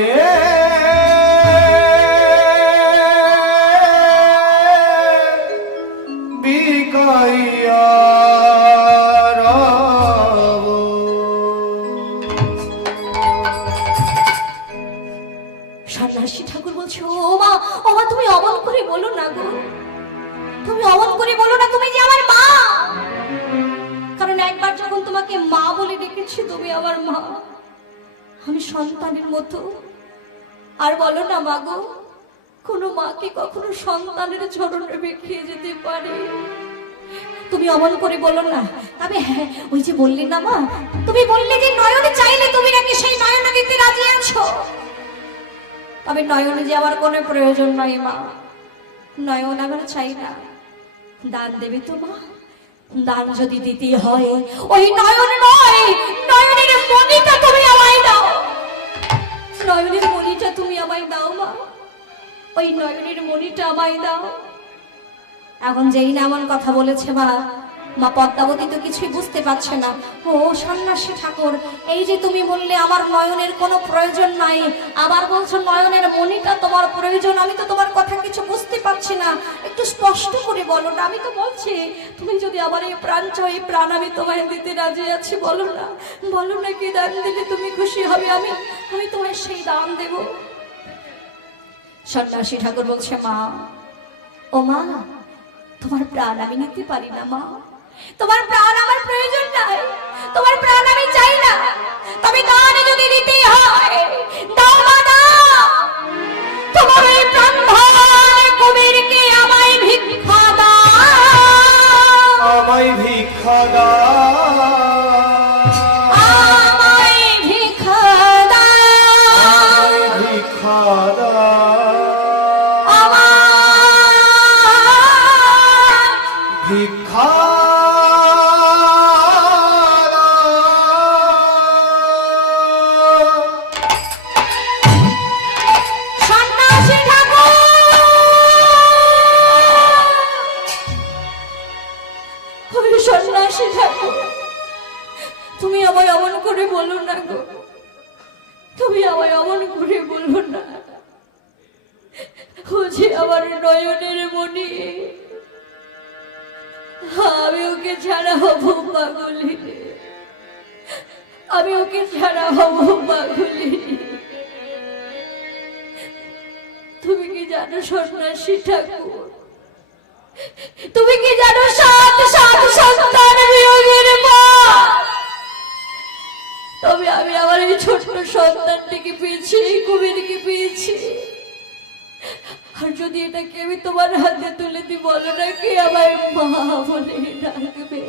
বিকাইয়া সন্ন্যাসী ঠাকুর বলছে, ও মা, তুমি অমন করে বলো না গো, তুমি অমন করে বলো না, তুমি যে আমার মা। কারণ একবার যখন তোমাকে মা বলে ডেকেছি, তুমি আমার মা, আমি সন্তানের মতো। আর বলো না মা গো, কোনো মাকে কখনো সন্তানের চরণে বেঁকিয়ে যেতে পারে? তুমি অমন করে বলো না। তবে হ্যাঁ, ওই যে বললি না মা, তুমি বললে যে নয়নে চাইলে তুমি নাকি সেই নয়নে দিতে রাজি আছো। তবে নয়নে যে আমার কোনো প্রয়োজন নয় মা, নয়ন আমার চাই না। দান দেবে তো মা? দান যদি দিতে হয়, ওই নয়ন নয়, নয়নে নয়নের মণিটা তুমি আমায় দাও, নয়নের মণিটা তুমি আমায় দাও মা, ওই নয়নের মণিটা আমায় দাও। এখন যেই না এমন কথা বলেছে মা, মা পদ্মাবতী তো কিছুই বুঝতে পারছে না। ও সন্ন্যাসী ঠাকুর, এই যে তুমি বললে আমার নয়নের কোনো প্রয়োজন নাই, আবার বলছো নয়নের মণিটা তোমার প্রয়োজন, আমি তো তোমার কথা কিছু বুঝতে পারছি না, একটু স্পষ্ট করে বলো না। আমি তো বলছি তুমি যদি আমার এই প্রাণ চাও, এই প্রাণ আমি তোমায় দিতে রাজি আছি, বলো না, বলো না কি দান দিলে তুমি খুশি হবে, আমি তোমায় সেই দান দেব। সন্ন্যাসী ঠাকুর বলছে মা, ও মা, তোমার প্রাণ আমি নিতে পারি না মা, তোমার প্রাণ আমার প্রয়োজন নাই, তোমার প্রাণ আমি চাই না, তবে দান যদি দিতেই হয় দাও মা দাও, তোমার এই প্রাণ ধন কুমিরকে আমায় ভিক্ষা দাও, আমায় ভিক্ষা দাও, আমায় ভিক্ষা দাও, ভিক্ষা দাও, ভিক্ষা সন্ন্যাসী ঠাকুর, ওই সন্ন্যাসী ঠাকুর, তুমি আমায় অমন করে বলো না গো, তুমি আমায় অমন করে বলো না, ও যে আমার নয়নের মণি, আমি ওকে ছাড়া হবো পাগলি, আমি ওকে ছাড়া হবো পাগলি। তুমি কি জানো সন্ন্যাসী ঠাকুর, তুমি কি জানো সাত সাত সন্তান বিয়োগের মা, তবে আমি আমার এই ছোট্ট সন্তানটিকে পেয়েছি, কুমিরকে পেয়েছি, আর যদি এটাকে আমি তোমার হাতে তুলে দিই, বলো না কে আমায় মা বলে ডাকবে,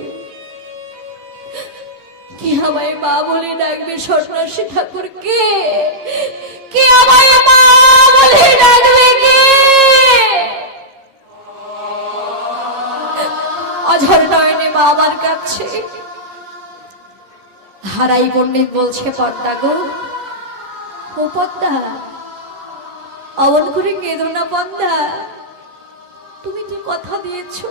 কে আমায় মা বলে ডাকবে, সন্ন্যাসী ঠাকুর কে, কে আমায় মা বলে ডাকবে, কে? অঝর নয়নে মা আমার কাছে। হারাই পণ্ডিত বলছে পদ্মা গো, ও পদ্মা, অমন করে কেঁদো না পদ্মা, তুমি যে কথা দিয়েছো,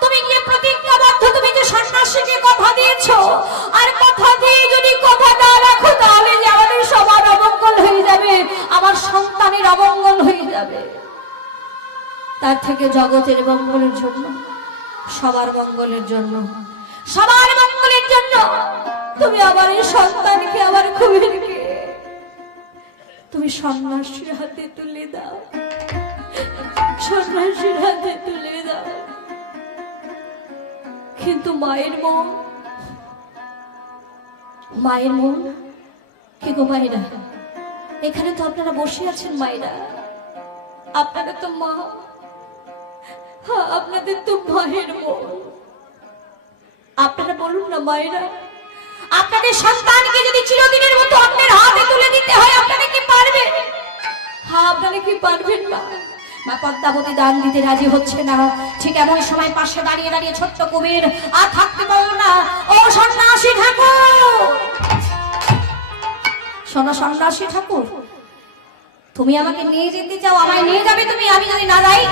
তুমি গিয়ে প্রতিজ্ঞাবদ্ধ, তুমি যে সন্ন্যাসীকে কথা দিয়েছো, আর কথা দিয়ে যদি কথা না রাখো, তাহলে যে আমাদের সবার অমঙ্গল হয়ে যাবে, আমার সন্তানের অমঙ্গল হয়ে যাবে। তার থেকে জগতের মঙ্গলের জন্য, সবার মঙ্গলের জন্য, সবার মঙ্গলের জন্য তুমি আমার এই সন্তানকে, আমার কুমিরকে তুমি সন্ন্যাসীর হাতে তুলে দাও, সন্ন্যাসীর হাতে তুলে দাও। কিন্তু মায়ের মন, মায়ের মন কি গো মায়েরা, এখানে তো আপনারা বসে আছেন মায়েরা, আপনারা তো মা, আপনাদের তো মায়ের মন, আপনারা বলুন না মায়েরা, আপনাদের সন্তানকে যদি চিরদিনের মতো আপনার হাতে তুলে দিতে হয়, আপনারা কি পারবেন? হ্যাঁ, আপনারা কি পারবেন না? মা পদ্মাবতী দান দিতে রাজি হচ্ছে না, ঠিক এমন সময় পাশে দাঁড়িয়ে দাঁড়িয়ে ছোট্ট কুমির আর থাকতে পারলো না, ও সন্ন্যাসী ঠাকুর, শোনো সন্ন্যাসী ঠাকুর, তুমি আমাকে নিয়ে যেতে চাও, আমায় নিয়ে যাবে তুমি, আমি যদি না যাই,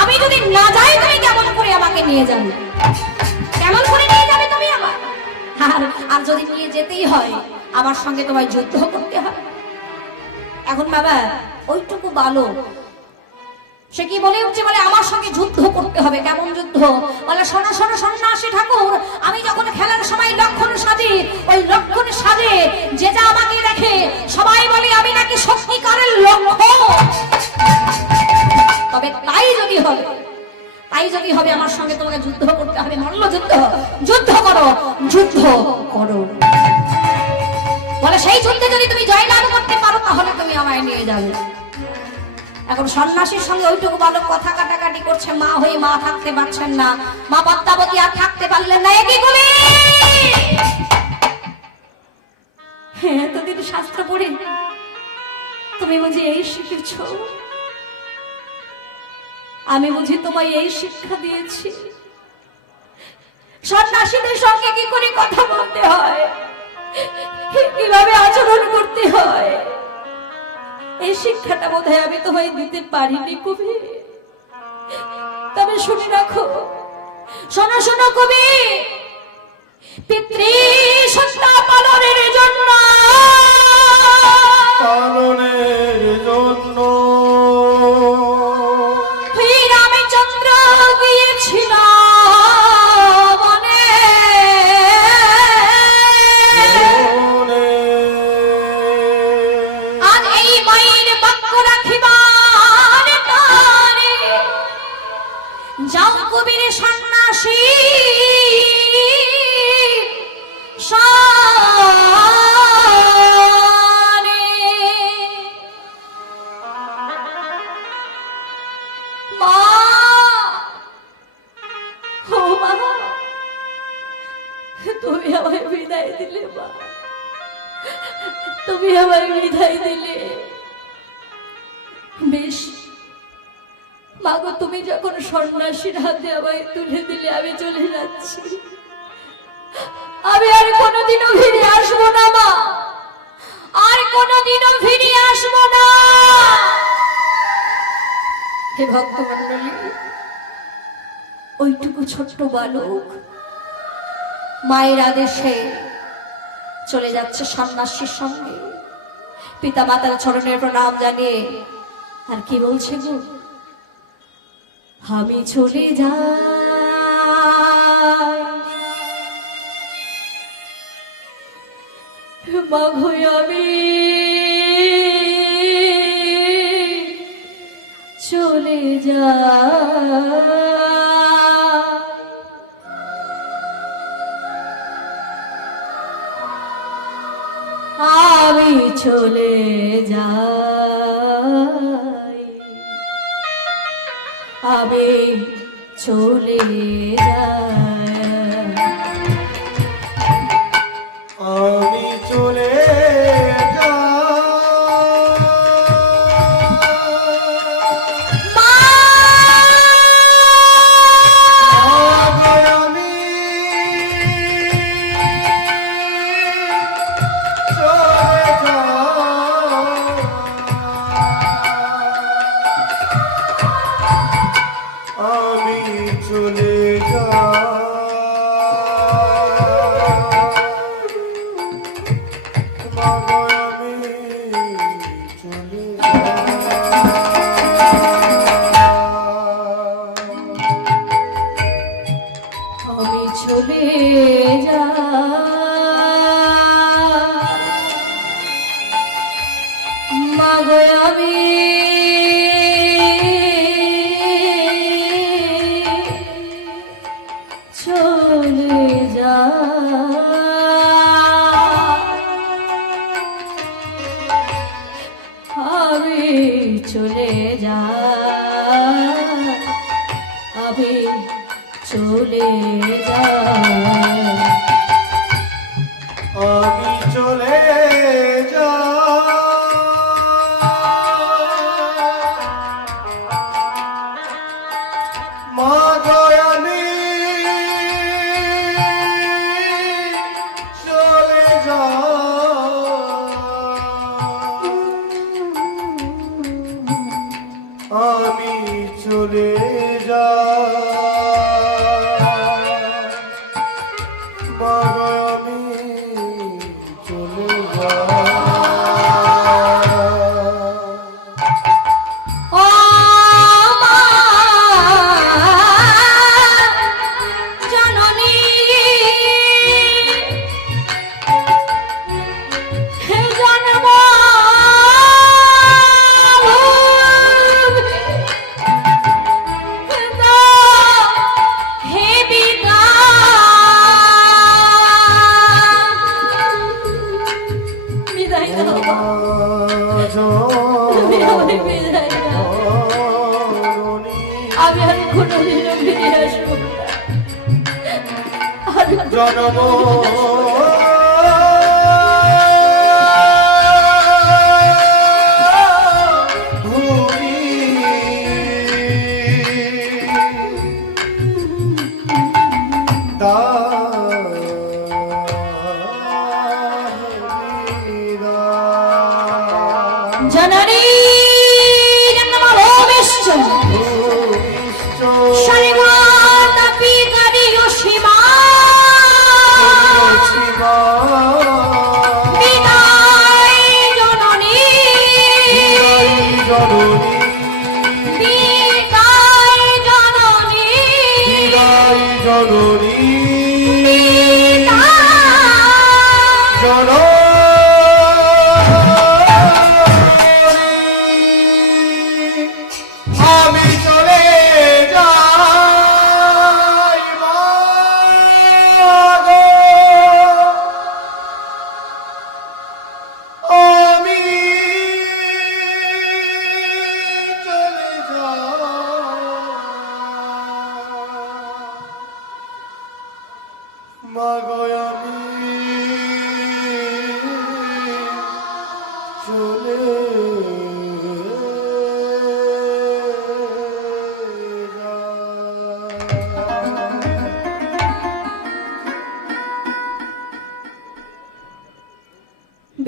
আমি যদি না যাই, তুমি কেমন করে আমাকে নিয়ে যাবে, কেমন করে নিয়ে যাবে তুমি আমার? আর যদি নিয়ে যেতেই হয়, আমার সঙ্গে তোমায় যুদ্ধ করতে হয়। এখন বাবা ওইটুকু বালক, সে কি বলে উঠছে, বলে আমার সঙ্গে যুদ্ধ করতে হবে। কেমন যুদ্ধ? বলে শোনো শোনো সন্ন্যাসী ঠাকুর, আমি যখন খেলার সময় লক্ষণ সাজি, ওই লক্ষণ সাজে যে যা আমাকে দেখে সবাই বলে আমি নাকি সত্যিকারের লক্ষ্য, তবে তাই যদি হবে আমার সঙ্গে তোমাকে যুদ্ধ করতে হবে, মল্ল যুদ্ধ, যুদ্ধ করো, যুদ্ধ করো। বলে সেই যুদ্ধে যদি তুমি জয়লাভ করতে পারো, তাহলে তুমি আমায় নিয়ে যাবে। এখন সন্ন্যাসীর সঙ্গে ওইটুকু বালক কথা কাটাকাটি করছে, মা হয়ে মা থাকতে পারছেন না, মা পদ্মাবতী আর থাকতে পারলেন না। একই বলে হ্যাঁ, এতদিন শাস্ত্র পড়ে তুমি বুঝি এই শিখেছ, আমি বুঝি তোমায় এই শিক্ষা দিয়েছি, সন্ন্যাসীদের সঙ্গে কি করে কথা বলতে হয়, কিভাবে আচরণ করতে হয় এই শিক্ষাটা বোধহয় আমি তোমায় দিতে পারিনি কবি। তবে শুনে রাখো, শোনো শোনো কবি, পিতৃ সত্তা পালনের জন্য রামচন্দ্র গিয়েছিল বনে। আজ এই মায়ের বাক্য রাখিবার তারে যাও কবির সন্ন্যাসী শানে। মা, ও মা, তুমি আমায় বিদায় দিলে মা, তুমি আমায় বিদায় দিলে। বেশ মাগো, তুমি যখন সন্ন্যাসীর হাতে আমায় তুলে দিলে আমি চলে যাচ্ছি। আমি আর কোনোদিনও ফিরে আসবো না মা, আর কোনোদিনও ফিরে আসবো না। হে ভক্তমণ্ডলী, ওইটুকু ছোট্ট বালক মায়ের আদেশে চলে যাচ্ছে সন্ন্যাসীর সঙ্গে। পিতা মাতার চরণের প্রণাম জানিয়ে আর কি বলছে গো, আমি চলে যাই মাগো, আমি চলে যাই। আমি চলে যাই, আমি চলে যাই, আমি চলে চলে যাই, আমি চলে মা গো, আমি চলে আমি চলে জনম ভূমি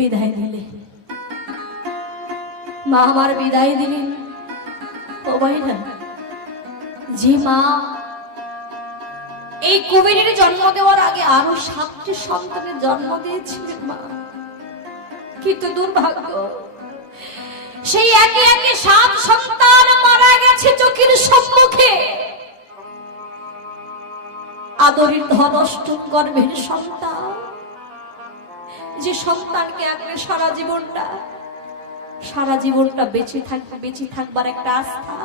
বিদায় দিলে, মা আমার বিদায় দিলেন। ও ভাইরা, যে মা এই কুবেরের জন্ম দেওয়ার আগে আরো 7টি সন্তানের জন্ম দিয়েছিলেন মা, কিন্তু দুর্ভাগ্য সেই একে একে 7 সন্তান মারা গেছে চোখের সম্মুখে। আদরের ধনষ্ট গর্ভের সন্তান, যে সন্তানকে আগে সারা জীবনটা বেঁচে থাকবার একটা আস্থা,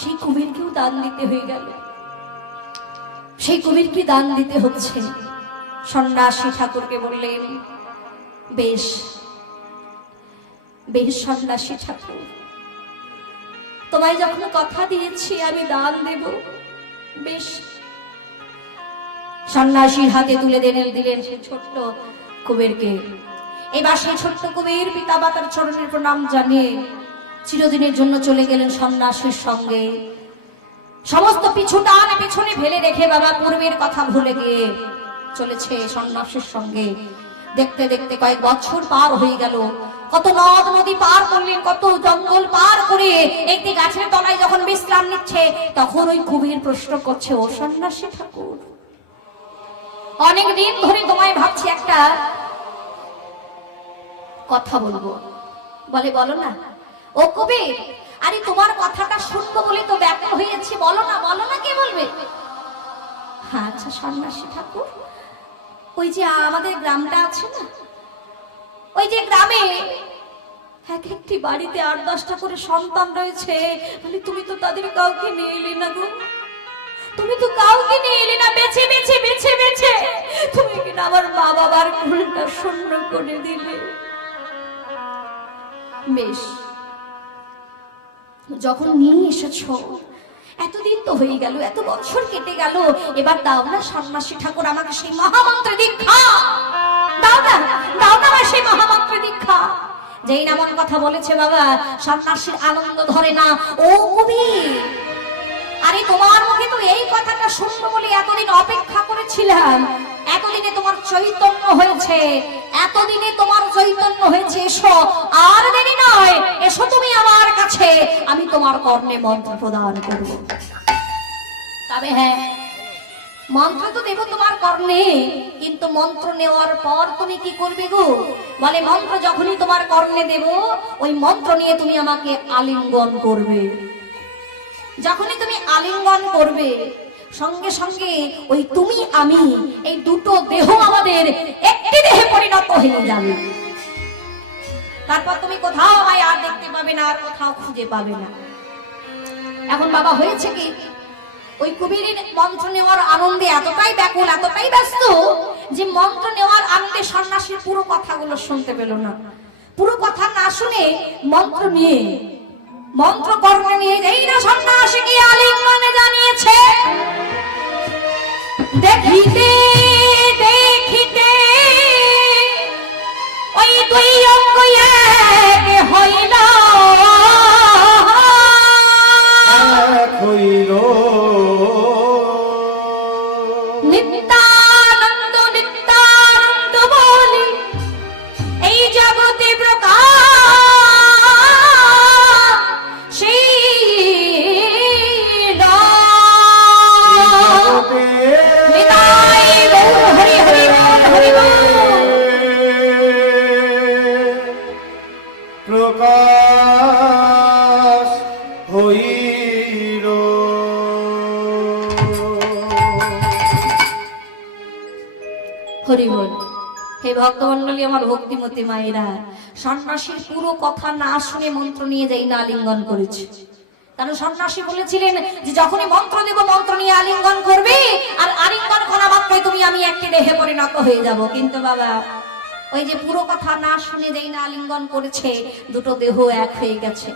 সেই কুবেরকেও দান দিতে হয়ে গেল। সেই কুবেরকে দান দিতে হচ্ছে। সন্ন্যাসী ঠাকুরকে বললেন, বেশ বেশ সন্ন্যাসী ঠাকুর, তোমায় যখন কথা দিয়েছি আমি দান দেব, বেশ। সন্ন্যাসীর হাতে তুলে দিলেন সেই ছোট্ট কুবেরকে। এবার সেই ছোট্ট কুবের পিতা মাতার চরণের প্রণাম জানিয়ে চিরদিনের জন্য চলে গেলেন সন্ন্যাসীর সঙ্গে। সমস্ত পিছনে ফেলে রেখে বাবা পূর্বের কথা ভুলে গিয়ে চলেছে সন্ন্যাসীর সঙ্গে। দেখতে দেখতে কয়েক বছর পার হয়ে গেল। কত নদ নদী পার করলেন, কত জঙ্গল পার করে একটি গাছের তলায় যখন বিশ্রাম নিচ্ছে, তখন ওই কুবের প্রশ্ন করছে, ও সন্ন্যাসী ঠাকুর, অনেক দিন ধরে তোমায় ভাবছি একটা কথা বলবো। বলে, বলো না। ও কুবের, আরে তোমার কথাটা শুনবো বলে তো ব্যাকুল হয়েছি, বলো না কে বলবে? আচ্ছা সন্ন্যাসী ঠাকুর, ওই যে আমাদের গ্রামটা আছে না, ওই যে গ্রামে এক একটি বাড়িতে 8-10টা করে সন্তান রয়েছে, বলে তুমি তো তাদের কাউকে নিয়ে এলে না গো, তুমি তো কাউকে নিয়ে এলে না, বেছে তুমি কিনা আমার মা বাবার কুলটা শূন্য করে দিলে। বেশ, যখন নিয়ে এসেছো, এতদিন তো হয়ে গেল, এত বছর কেটে গেল, এবার দাও না সন্ন্যাসী ঠাকুর আমাকে সেই মহামন্ত্র দীক্ষা, দাও না আমার সেই মহামন্ত্র দীক্ষা। যেই নামন কথা বলেছে বাবা, সন্ন্যাসীর আনন্দ ধরে না। ও কবি, আরে তোমার মুখে তো এই কথাটা শুনবো বলে এতদিন অপেক্ষা করেছিলাম, এতদিনে তোমার চৈতন্য হয়েছে, এসো, আর দেরি নয়, এসো তুমি আমার কাছে, আমি তোমার কর্ণে মন্ত্র প্রদান করব। তবে হ্যাঁ, মন্ত্র তো দেব তোমার কর্ণে, কিন্তু মন্ত্র নেওয়ার পর তুমি কি করবে গো? বলে, মন্ত্র যখনই তোমার কর্ণে দেব, ওই মন্ত্র নিয়ে তুমি আমাকে আলিঙ্গন করবে। যখনই তুমি আলিঙ্গন করবে, সঙ্গে সঙ্গে ওই তুমি আমি এই দুটো দেহ আমাদের একটি দেহে পরিণত হয়ে যাবে। তারপর তুমি কোথাও আমায় আর দেখতে পাবে না, আর কোথাও খুঁজে পাবে না। এখন বাবা হয়েছে কি, ওই কুবেরের মন্ত্র নেওয়ার আনন্দে এতটাই ব্যাকুল, এতটাই ব্যস্ত, যে মন্ত্র নেওয়ার আনন্দে সন্ন্যাসীর পুরো কথাগুলো শুনতে পেল না। পুরো কথা না শুনে মন্ত্র কর্মে নিয়ে যেই না সন্ন্যাসীকে আলিঙ্গনে জানিয়েছে, দেখিতে ওই দুই অঙ্গ এক হইল, নিত্যানন্দ বলি এই জগতে প্রকাশ প্রকাশ হইল। হরি বল। হে ভক্তমন্ডলী, আমার ভক্তিমতী মায়েরা, সন্ন্যাসীর পুরো কথা না শুনে মন্ত্র নিয়ে যাই না আলিঙ্গন করেছে। কারণ সন্ন্যাসী বলেছিলেন যে যখনই মন্ত্র দেব, মন্ত্র নিয়ে আলিঙ্গন করবে, আর আলিঙ্গন করা মাত্রই তুমি আমি একটি দেহে পরিণত হয়ে যাব। কিন্তু বাবা, ওই যে পুরো কথা না শুনে যেই না আলিঙ্গন করেছে, দুটো দেহ এক হয়ে গেছে।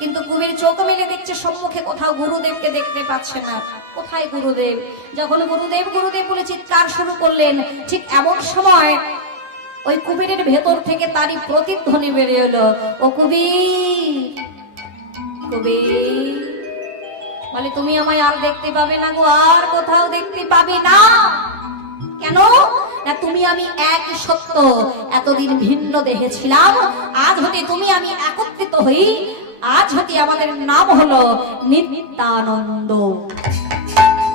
কিন্তু কুবের চোখ মেলে দেখছে সম্মুখে কোথাও গুরুদেবকে দেখতে পাচ্ছে না। কোথায় গুরুদেব? যখন গুরুদেব বলে চিৎকার শুরু করলেন, ঠিক এমন সময় ওই কুবেরের ভেতর থেকে তারই প্রতিধ্বনি বেরিয়ে এলো, ও কুবের, বলে তুমি আমায় আর দেখতে পাবে না গো, আর কোথাও দেখতে পাবে না। কেন? না তুমি আমি একই সত্য, এতদিন ভিন্ন দেহে ছিলাম, আজ হতে তুমি আমি একত্রিত হই, আজ হতে আমাদের নাম হলো নিত্যানন্দ।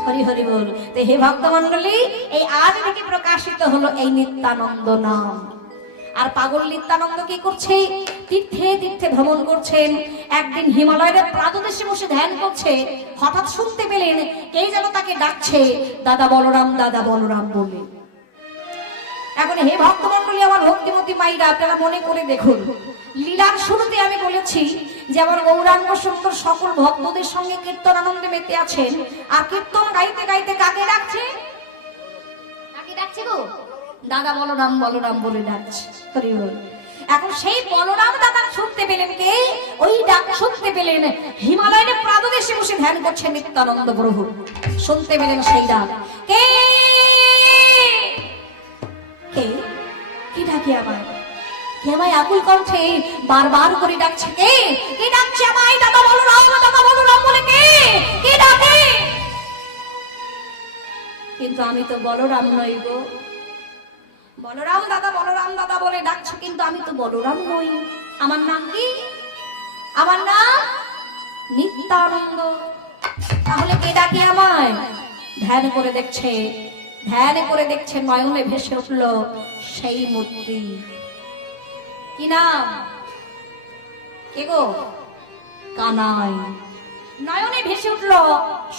হরি হরি বল। তো হে ভক্তমণ্ডলী, এই আজ থেকে প্রকাশিত হলো এই নিত্যানন্দ নাম। আর পাগল নিত্যানন্দ কি করছে? তীর্থে তীর্থে ভ্রমণ করছেন। একদিন হিমালয়ের প্রাদদেশে বসে ধ্যান করছে, হঠাৎ শুনতে পেলেন কে যেন তাকে ডাকছে দাদা বলরাম বলে। এখন হে ভক্তমণ্ডলী, আমার ভক্তিমতী মাইরা, আপনারা মনে করে দেখুন, লীলার শুরুতে আমি বলেছি যে আমার গৌরাঙ্গ সুন্দর সকল ভক্তদের সঙ্গে কীর্তন আনন্দে মেতে আছেন, আর কীর্তন গাইতে গাইতে কাকে ডাকছে? কাকে ডাকছে গো? দাদা বলরাম বলে ডাকছে। হরি বল। এখন সেই বলরাম দাদা শুনতে পেলেন কে? ওই ডাক শুনতে পেলেন হিমালয়ের প্রাদদেশে বসে ধ্যান করছেন নিত্যানন্দ প্রভু। শুনতে পেলেন সেই ডাক, কে কে কি ডাকে আমায়? কে আমায় আকুল কণ্ঠে বারবার করে ডাকছে? কে কে ডাকছে আমায়? দাদা বলরাম বলে কে কে ডাকে? কিন্তু আমি তো বলরাম নই গো। বলরাম দাদা বলে ডাকছে, কিন্তু আমি তো বলরাম নই। আমার নাম কি? আমার নাম নিত্যানন্দ। তাহলে কে ডাকে আমায়? ধ্যান করে দেখছে নয়নে ভেসে উঠল সেই মূর্তি। কি নাম? কে গো? কানাই। নয়নে ভেসে উঠল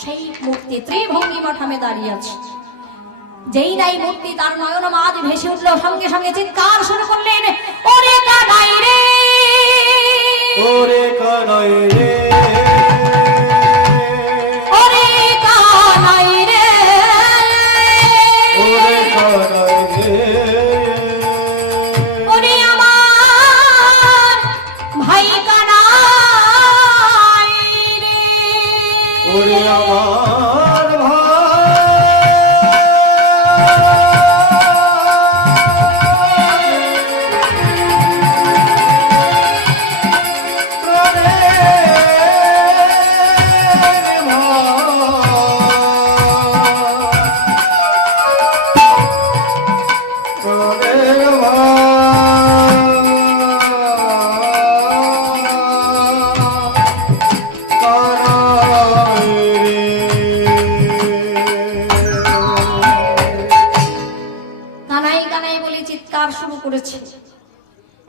সেই মূর্তি, ত্রিভঙ্গি মঠামে দাঁড়িয়ে আছে। যেই নাই মূর্তি, তার নয়ন মাঝ ভেসে উঠল, সঙ্গে সঙ্গে চিৎকার শুরু করলেন, ওরে কানাই রে, ওরে কানাই রে, ওরে কানাই রে, ওরে কানাই রে, ওরে আমার ভাই কানাই রে, ওরে আমার ভাই।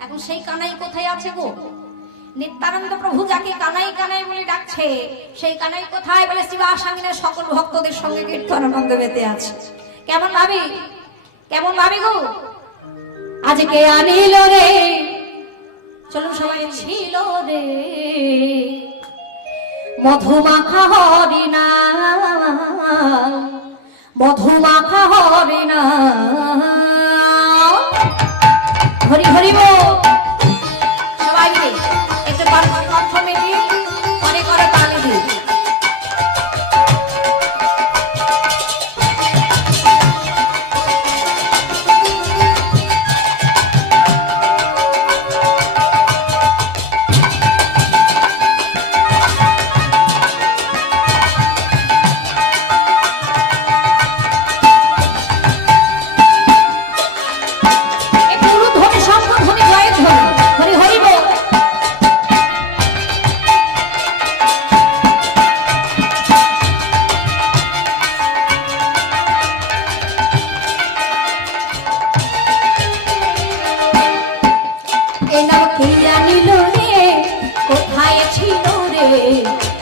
এখন সেই কানাই কোথায় আছে গো? নিত্যানন্দ প্রভু যাকে কানাই কানাই বলে ডাকছে, সেই কানাই কোথায়? বলে শিবাসাঙ্গিনের সকল ভক্তদের সঙ্গে কীর্তন আনন্দে মেতে আছে। কেমন ভাবি গো? আজকে আনিল রে, চলুন সবাই, ছিল রে মধুমাখা হরিণা, মধুমাখা হরিণা। হরি হরি বল। সবাই মিলে একটু কণ্ঠ মিলিয়ে করে করে তালি দিই।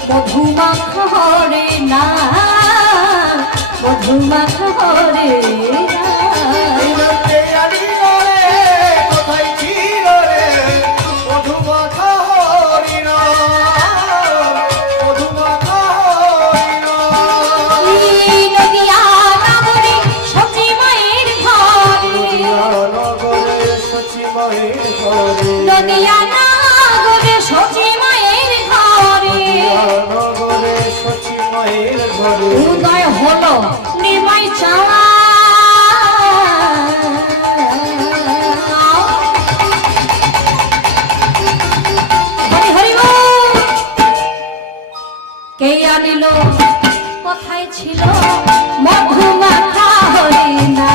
মধুমাখা হরিণা, মধুমাখা হরিণা। কোথায় ছিল রে মধুমাখা হরিণা, মধুমাখা হরিণা। নদিয়া নগরে সচি মায়ের ঘরে, নগরে সচি মায়ের ঘরে, নদিয়া নগরে সচি মায়ের ঘরে, নগরে সচি মায়ের ঘরে উদয় হলো নিমাই চাওয়া। হরি হরি বল। কে আনিল? কোথায় ছিল মধুমাখা হরিণা?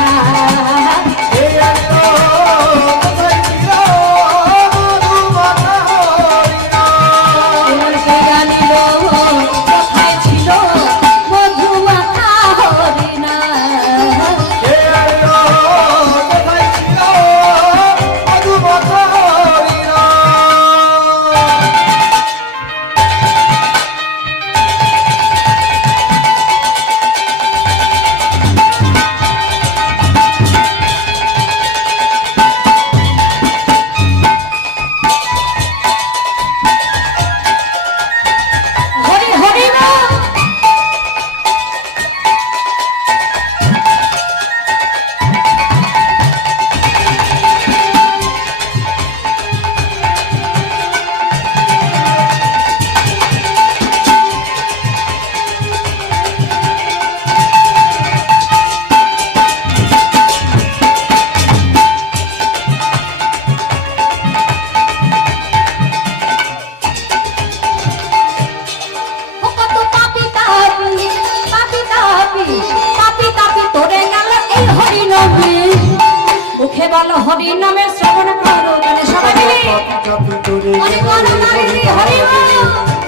বলো হরি নামে শ্রবণ করো গানে সবাই মিলে চাপি তোরে অনেক বড় নারী হরি বল।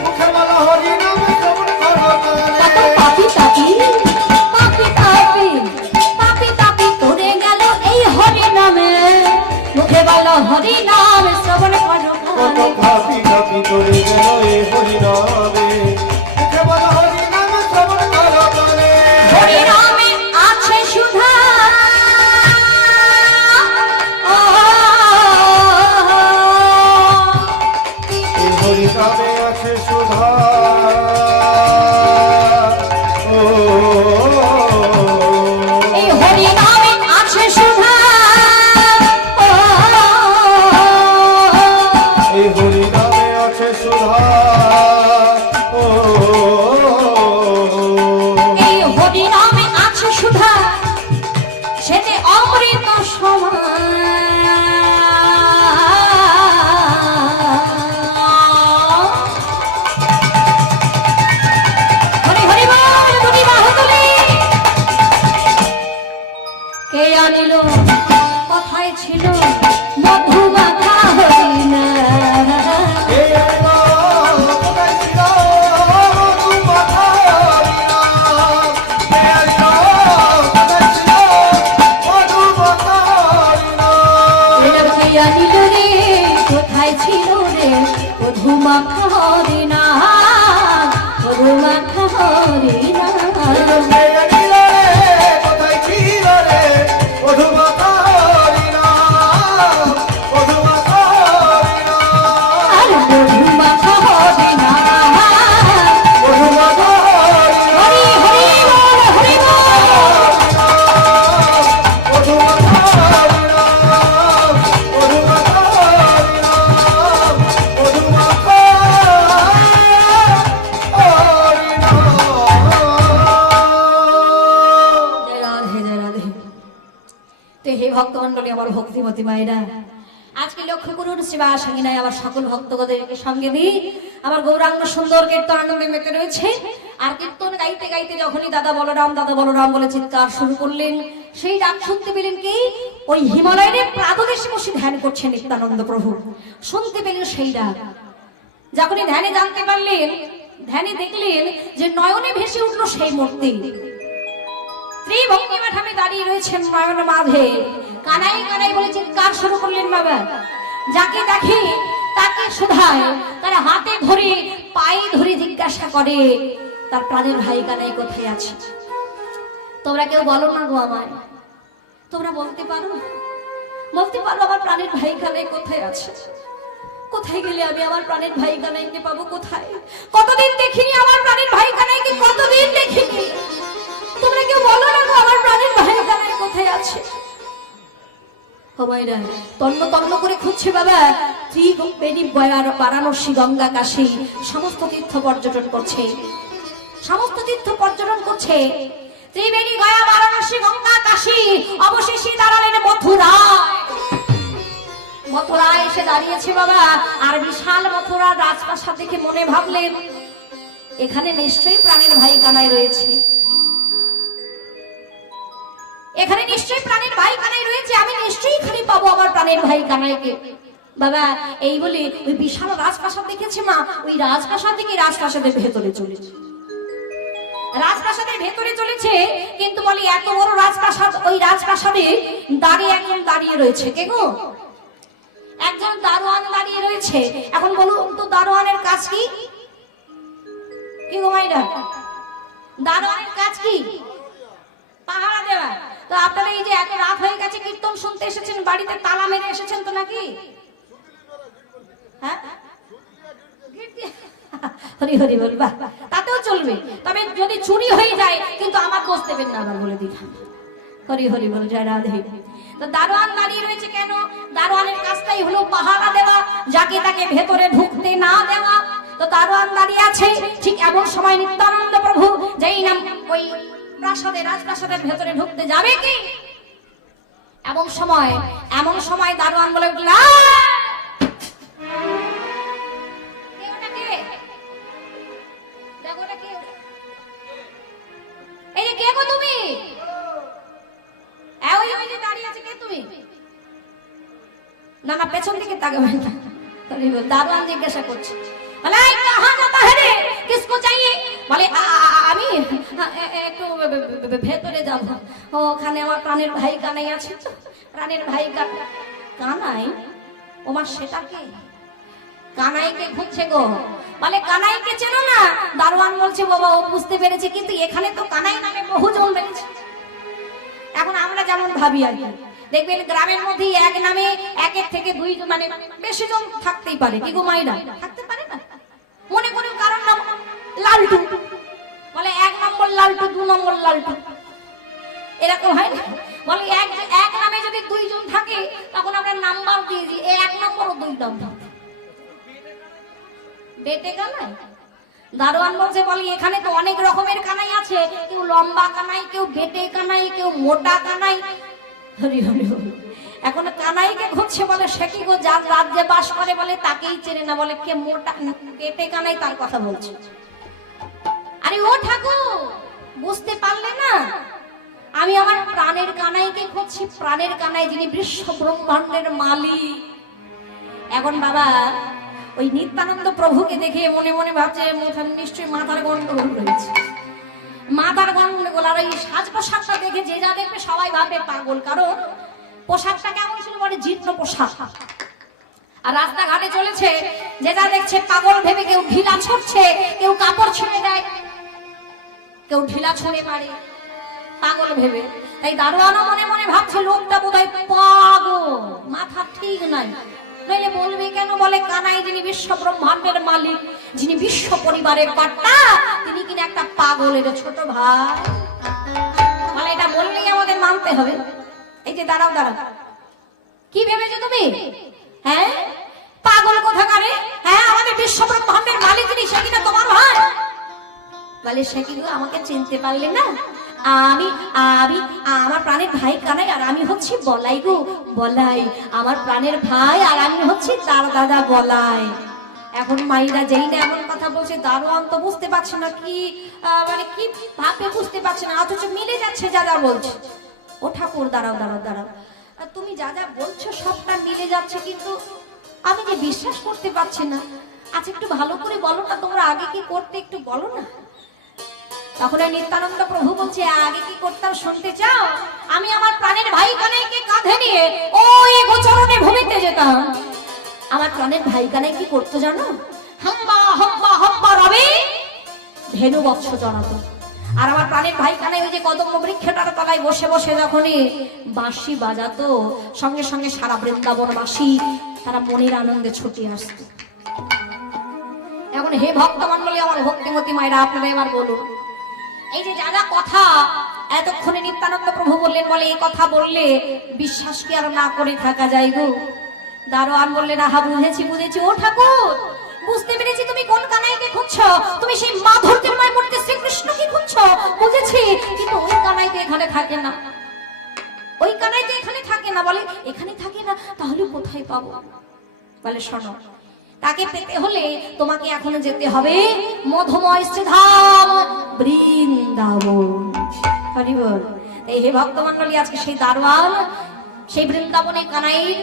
মুখে বলো হরি নাম শ্রবণ করো কানে। কত পাপি তাপি পাপি তাপি পাপি তাপি করে গেল এই হরি নামে মুখে বলো হরি নাম শ্রবণ করো কত গানে। খাপি খাপি তোরে গেল এই হরি নামে। মুখে বলো হরি নাম শ্রবণ করো কানে। হরি নামে আছে সুধা এই হরি নামে আছে সুধা। ও এই হরি নামে আছে সুধা এই হরি নামে আছে সুধা। ও এই হরি নামে আছে সুধা সে যে অমৃত হরি হরি বল দুটি বাহু তুলে কে আনিল কোথায় ছিল মধু মাখা হরিণা এই আলো কোথায় ছিল মধু মাখা হরি নাম। এই আলো কোথায় ছিল মধু মাখা হরি নাম। এরা কে আনিল রে কোথায় ছিল রে মধু মাখা হরিণা মধু মাখা হরিণা কোথায় ছিল রে মধু মাখা হরি নাম। মধু মাখা হরি নাম। আর মধু মাখা হরিণা মধু মাখা হরি নাম। হরি হরি বল হরি বল মধু মাখা হরি নাম। মধু মাখা হরি নাম। মধু মাখা হরি নাম। জয় রাধে জয় রাধে। তো হে ভক্তমন্ডলী আমার ভক্তিমতী মায়েরা আজকে লক্ষ্য করুন শিবা সঙ্গিনায় আমার সকল ভক্তগণদেরকে সঙ্গে নিয়ে আমার গৌরাঙ্গ সুন্দর কীর্তন আনন্দে মেতে রয়েছে। আর কীর্তন গাইতে গাইতে যখনই দাদা বলরাম বলে চিৎকার শুরু করলেন সেই ডাক শুনতে পেলেন কি ওই হিমালয়ের প্রাদদেশে বসে ধ্যান করছেন নিত্যানন্দ প্রভু। শুনতে পেলেন সেই ডাক। যখনই ধ্যানে জানতে পারলেন ধ্যানে দেখলেন যে নয়নে ভেসে উঠলো সেই মূর্তি ত্রিভঙ্গিমা ঠামে দাঁড়িয়ে রয়েছেন নয়ন মাঝে কানাই কানাই বলে চিৎকার শুরু করলেন বাবা। যাকে দেখে তাকে শুধায় তার হাতে ধরে পায়ে ধরে জিজ্ঞাসা করে তার প্রাণের ভাই কানাই কোথায় আছে। তোমরা কেউ বলো না গো আমায়, তোমরা বলতে পারো আমার প্রাণের ভাই কানাই কোথায় আছে। কোথায় গেলে আমি আমার প্রাণের ভাই কানাইকে পাবো কোথায়? কতদিন দেখিনি আমার প্রাণের ভাই কানাইকে, কতদিন দেখিনি। তোমরা কেউ বলো না গো আমার প্রাণের ভাই কানাই কোথায় আছে। হবাইরা তন্ন তন্ন করে খুঁজছে বাবা। ত্রিবেণী বারাণসী গঙ্গা কাশী সমস্ত তীর্থ পর্যটন করছে, সমস্ত তীর্থ পর্যটন করছে। ত্রিবেণী গয়া বারাণসী গঙ্গা কাশী অবশেষে দাঁড়ালেন মথুরায় এসে দাঁড়িয়েছে বাবা। আর বিশাল মথুরার রাজপ্রাসাদ দেখে মনে ভাবলেন এখানে নিশ্চয়ই প্রাণের ভাই কানাই রয়েছে, এখানে নিশ্চয়ই প্রাণের ভাই কানাই রয়েছে, আমি নিশ্চয়ই এখানে পাবো আমার প্রাণের ভাই কানাইকে। বাবা এই বলে ওই বিশাল রাজপ্রাসাদ দেখেছে মা, ওই রাজপ্রাসাদ থেকে রাজপ্রাসাদের ভেতরে চলেছে। রাজপ্রাসাদের ভেতরে চলেছে কিন্তু বলি এত বড় রাজপ্রাসাদ, ওই রাজপ্রাসাদে একজন দাঁড়িয়ে রয়েছে। কে গো? একজন দারোয়ান দাঁড়িয়ে রয়েছে। এখন বলুন তো দারোয়ানের কাজ কি? কি গো মাইরা, দারোয়ানের কাজ কি? পাহারা দেওয়া। তো আপনারা এই যে এত রাত হয়ে গেছে কীর্তন শুনতে এসেছেন, বাড়িতে তালা মেরে এসেছেন তো নাকি? হ্যাঁ হরি হরি বল, বাহ, তাতেও চলবে। তবে যদি চুরি হয়ে যায় কিন্তু আমার দোষ দেবেন না, আবার বলে দিলাম। হরি হরি বল, জয় রাধে। তো দারোয়ান দাঁড়িয়ে রয়েছে কেন? দারোয়ানের কাজটাই হলো পাহারা দেওয়া, যাকে তাকে ভেতরে ঢুকতে না দেওয়া। তো দারোয়ান দাঁড়িয়ে আছে। ঠিক এমন সময় নিত্যানন্দ প্রভু যেই নাম ওই রাজপ্রাসাদের ভেতরে ঢুকতে যাবে কি এমন সময় দারোয়ান বলে উঠল, এই কে গো তুমি? ওই যে দাঁড়িয়ে আছে, কে তুমি? না না, পেছন দিকে তাকাবেন না। দারোয়ান জিজ্ঞাসা করছে, বলে এই কাহা যাতা হে রে, কিসকো চাইয়ে? বলে আমি একটু ভেতরে যাব, ওখানে আমার প্রাণের ভাই কানাই আছে তো। প্রাণের ভাই কানাই? ওমা সেটা কে? কানাইকে খুঁজছে গো। বলে কানাইকে চেনো না? দারোয়ান বলছে বাবা ও বুঝতে পেরেছে, কিন্তু এখানে তো কানাই নামে বহুজন রয়েছে। এখন আমরা যেমন ভাবি আর কি, দেখবেন গ্রামের মধ্যে এক নামে একের থেকে দুই মানে বেশি জন থাকতেই পারে, কি গো মাইরা? থাকতে পারে না? মনে করি কারণ নাম লালটু, বলে 1 নম্বর লালটু, 2 নম্বর লালটু, এরকম হয় না? বলে এক নামে যদি 2 জন থাকে তখন আমরা নাম্বার দিয়ে দিই, 1 নম্বর ও 2 নম্বর। বেটে কানাই? দারোয়ান বলছে, বলে এখানে তো অনেক রকমের কানাই আছে, কেউ লম্বা কানাই, কেউ বেটে কানাই, কেউ মোটা কানাই। হরি হরি হরি। এখন কানাইকে খুঁজছে, বলে সে কি গো, যার রাজ্যে বাস করে বলে তাকেই চেনে না, বলে কে মোটা বেটে কানাই তার কথা বলছে। আরে ও ঠাকুর, বুঝতে পারলে না? আমি আমার প্রাণের কানাইকে খুঁজছি, প্রাণের কানাই যিনি বিশ্ব ব্রহ্মাণ্ডের মালিক। এখন বাবা ওই নিত্যানন্দ প্রভুকে দেখে মনে মনে ভাবছে নিশ্চয়ই মাথার গন্ডগোল রয়েছে, মাথার গন্ডগোল। আর ওই সাজ পোশাকটা দেখে যে যা দেখবে সবাই ভাবে পাগল, কারণ পোশাকটা কেমন ছিল, বলে জীর্ণ পোশাক। আর রাস্তাঘাটে চলেছে, যে যা দেখছে পাগল ভেবে কেউ ঢিলা ছুটছে, কেউ কাপড় ছিঁড়ে দেয়, কেউ ঢিলা ছুঁড়ে মারে পাগল ভেবে। তাই দারোয়ানও মনে মনে ভাবছে লোকটা বোধহয় পাগল, মাথা ঠিক নাই। নইলে বলবে কেন? বলে কানাই যিনি বিশ্ব ব্রহ্মাণ্ডের মালিক, যিনি বিশ্ব পরিবারের কর্তা, তিনি কিনা একটা পাগলের ছোট ভাই। বলে এটা বললেই আমাদের মানতে হবে। এই যে দাঁড়াও দাঁড়াও, কি ভেবেছো তুমি? হ্যাঁ পাগল কোথাকারে? হ্যাঁ আমাদের বিশ্ব ব্রহ্মাণ্ডের মালিক যিনি, সে কিনা তোমার ভাই? বলে সে কি গো, আমাকে চিনতে পারলে না? আমি আমি আমার প্রাণের ভাই কানাই, আর আমি হচ্ছি বলাই গো, বলাই। আমার প্রাণের ভাই, আর আমি হচ্ছি তার দাদা বলাই। এখন মাইরা যেই না এমন কথা বলছে, দারোয়ান তো বুঝতে পারছে না কি মানে কি ভাবে, বুঝতে পারছে না, অথচ মিলে যাচ্ছে যা যা বলছে। ও ঠাকুর দাঁড়াও দাঁড়াও দাঁড়াও, তুমি যা যা বলছো সবটা মিলে যাচ্ছে, কিন্তু আমি যে বিশ্বাস করতে পারছি না। আচ্ছা একটু ভালো করে বলো না, তোমরা আগে কি করতে একটু বলো না। তখন নিত্যানন্দ প্রভু বলছে, আগে কি করতাম শুনতে চাও? আমি আমার প্রাণের ভাই কানাইকে কাঁধে নিয়ে ওই গোচরণে ভূমিতে যেতাম। আমার প্রাণের ভাই কানাই কি করতো জানো? হাম্বা হাম্বা হাম্বা রবে ধেনু বৎস জনাতো। আর আমার প্রাণের ভাই কানাই ওই যে কদম্ব বৃক্ষটার তলায় বসে বসে যখনই বাঁশি বাজাতো, সঙ্গে সঙ্গে সারা বৃন্দাবনবাসী তারা মনের আনন্দে ছুটে আসতো। এখন হে ভক্ত মন্ডলী, আমার ভক্তিমতী মায়েরা, আপনারা এবার বলুন, এই যে যা যা কথা এতক্ষণে নিত্যানন্দ প্রভু বললেন, বলে এই কথা বললে বিশ্বাস কি আর না করে থাকা যায় গো? দারোয়ান বললেন, আহা বুঝেছি বুঝেছি, ও ঠাকুর বুঝতে পেরেছি তুমি কোন কানাইকে খুঁজছো, তুমি সেই মাধুর্যময় মূর্তি শ্রীকৃষ্ণকে খুঁজছো, বুঝেছি। কিন্তু ওই কানাই তো এখানে থাকে না, ওই কানাই তো এখানে থাকে না। বলে এখানে থাকে না, তাহলে কোথায় পাবো? বলে শোনো, তাকে পেতে হলে তোমাকে এখনো যেতে হবে মধুময় শ্রীধাম বৃন্দাবন। হরি বল। এই হে ভক্তমণ্ডলী, আজকে সেই দারোয়ান সেই বৃন্দাবনে কানাইয়ের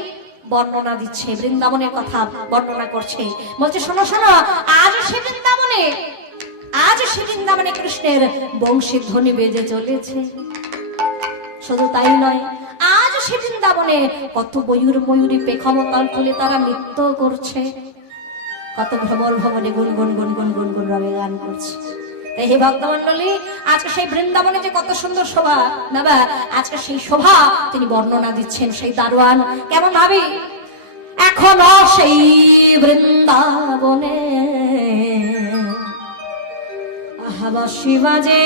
বর্ণনা দিচ্ছে, বৃন্দাবনের কথা বর্ণনা করছে। বলছে শোনো শোনো, আজ সে বৃন্দাবনে কৃষ্ণের বংশীর ধ্বনি বেজে চলেছে। শুধু তাই নয়, আজ সে বৃন্দাবনে কত ময়ূরী পেখমতাল তুলে তারা নৃত্য করছে, কত ভ্রমর ভবনে গুনগুন গুনগুন গুনগুন রবে গান করছে। তাই হে ভক্তমণ্ডলী, আজকে সেই বৃন্দাবনে যে কত সুন্দর শোভা, বাবা আজকে সেই শোভা তিনি বর্ণনা দিচ্ছেন। সেই দারোয়ান কেমন ভাবি, এখনো সেই বৃন্দাবনে আহা বাঁশি বাজে।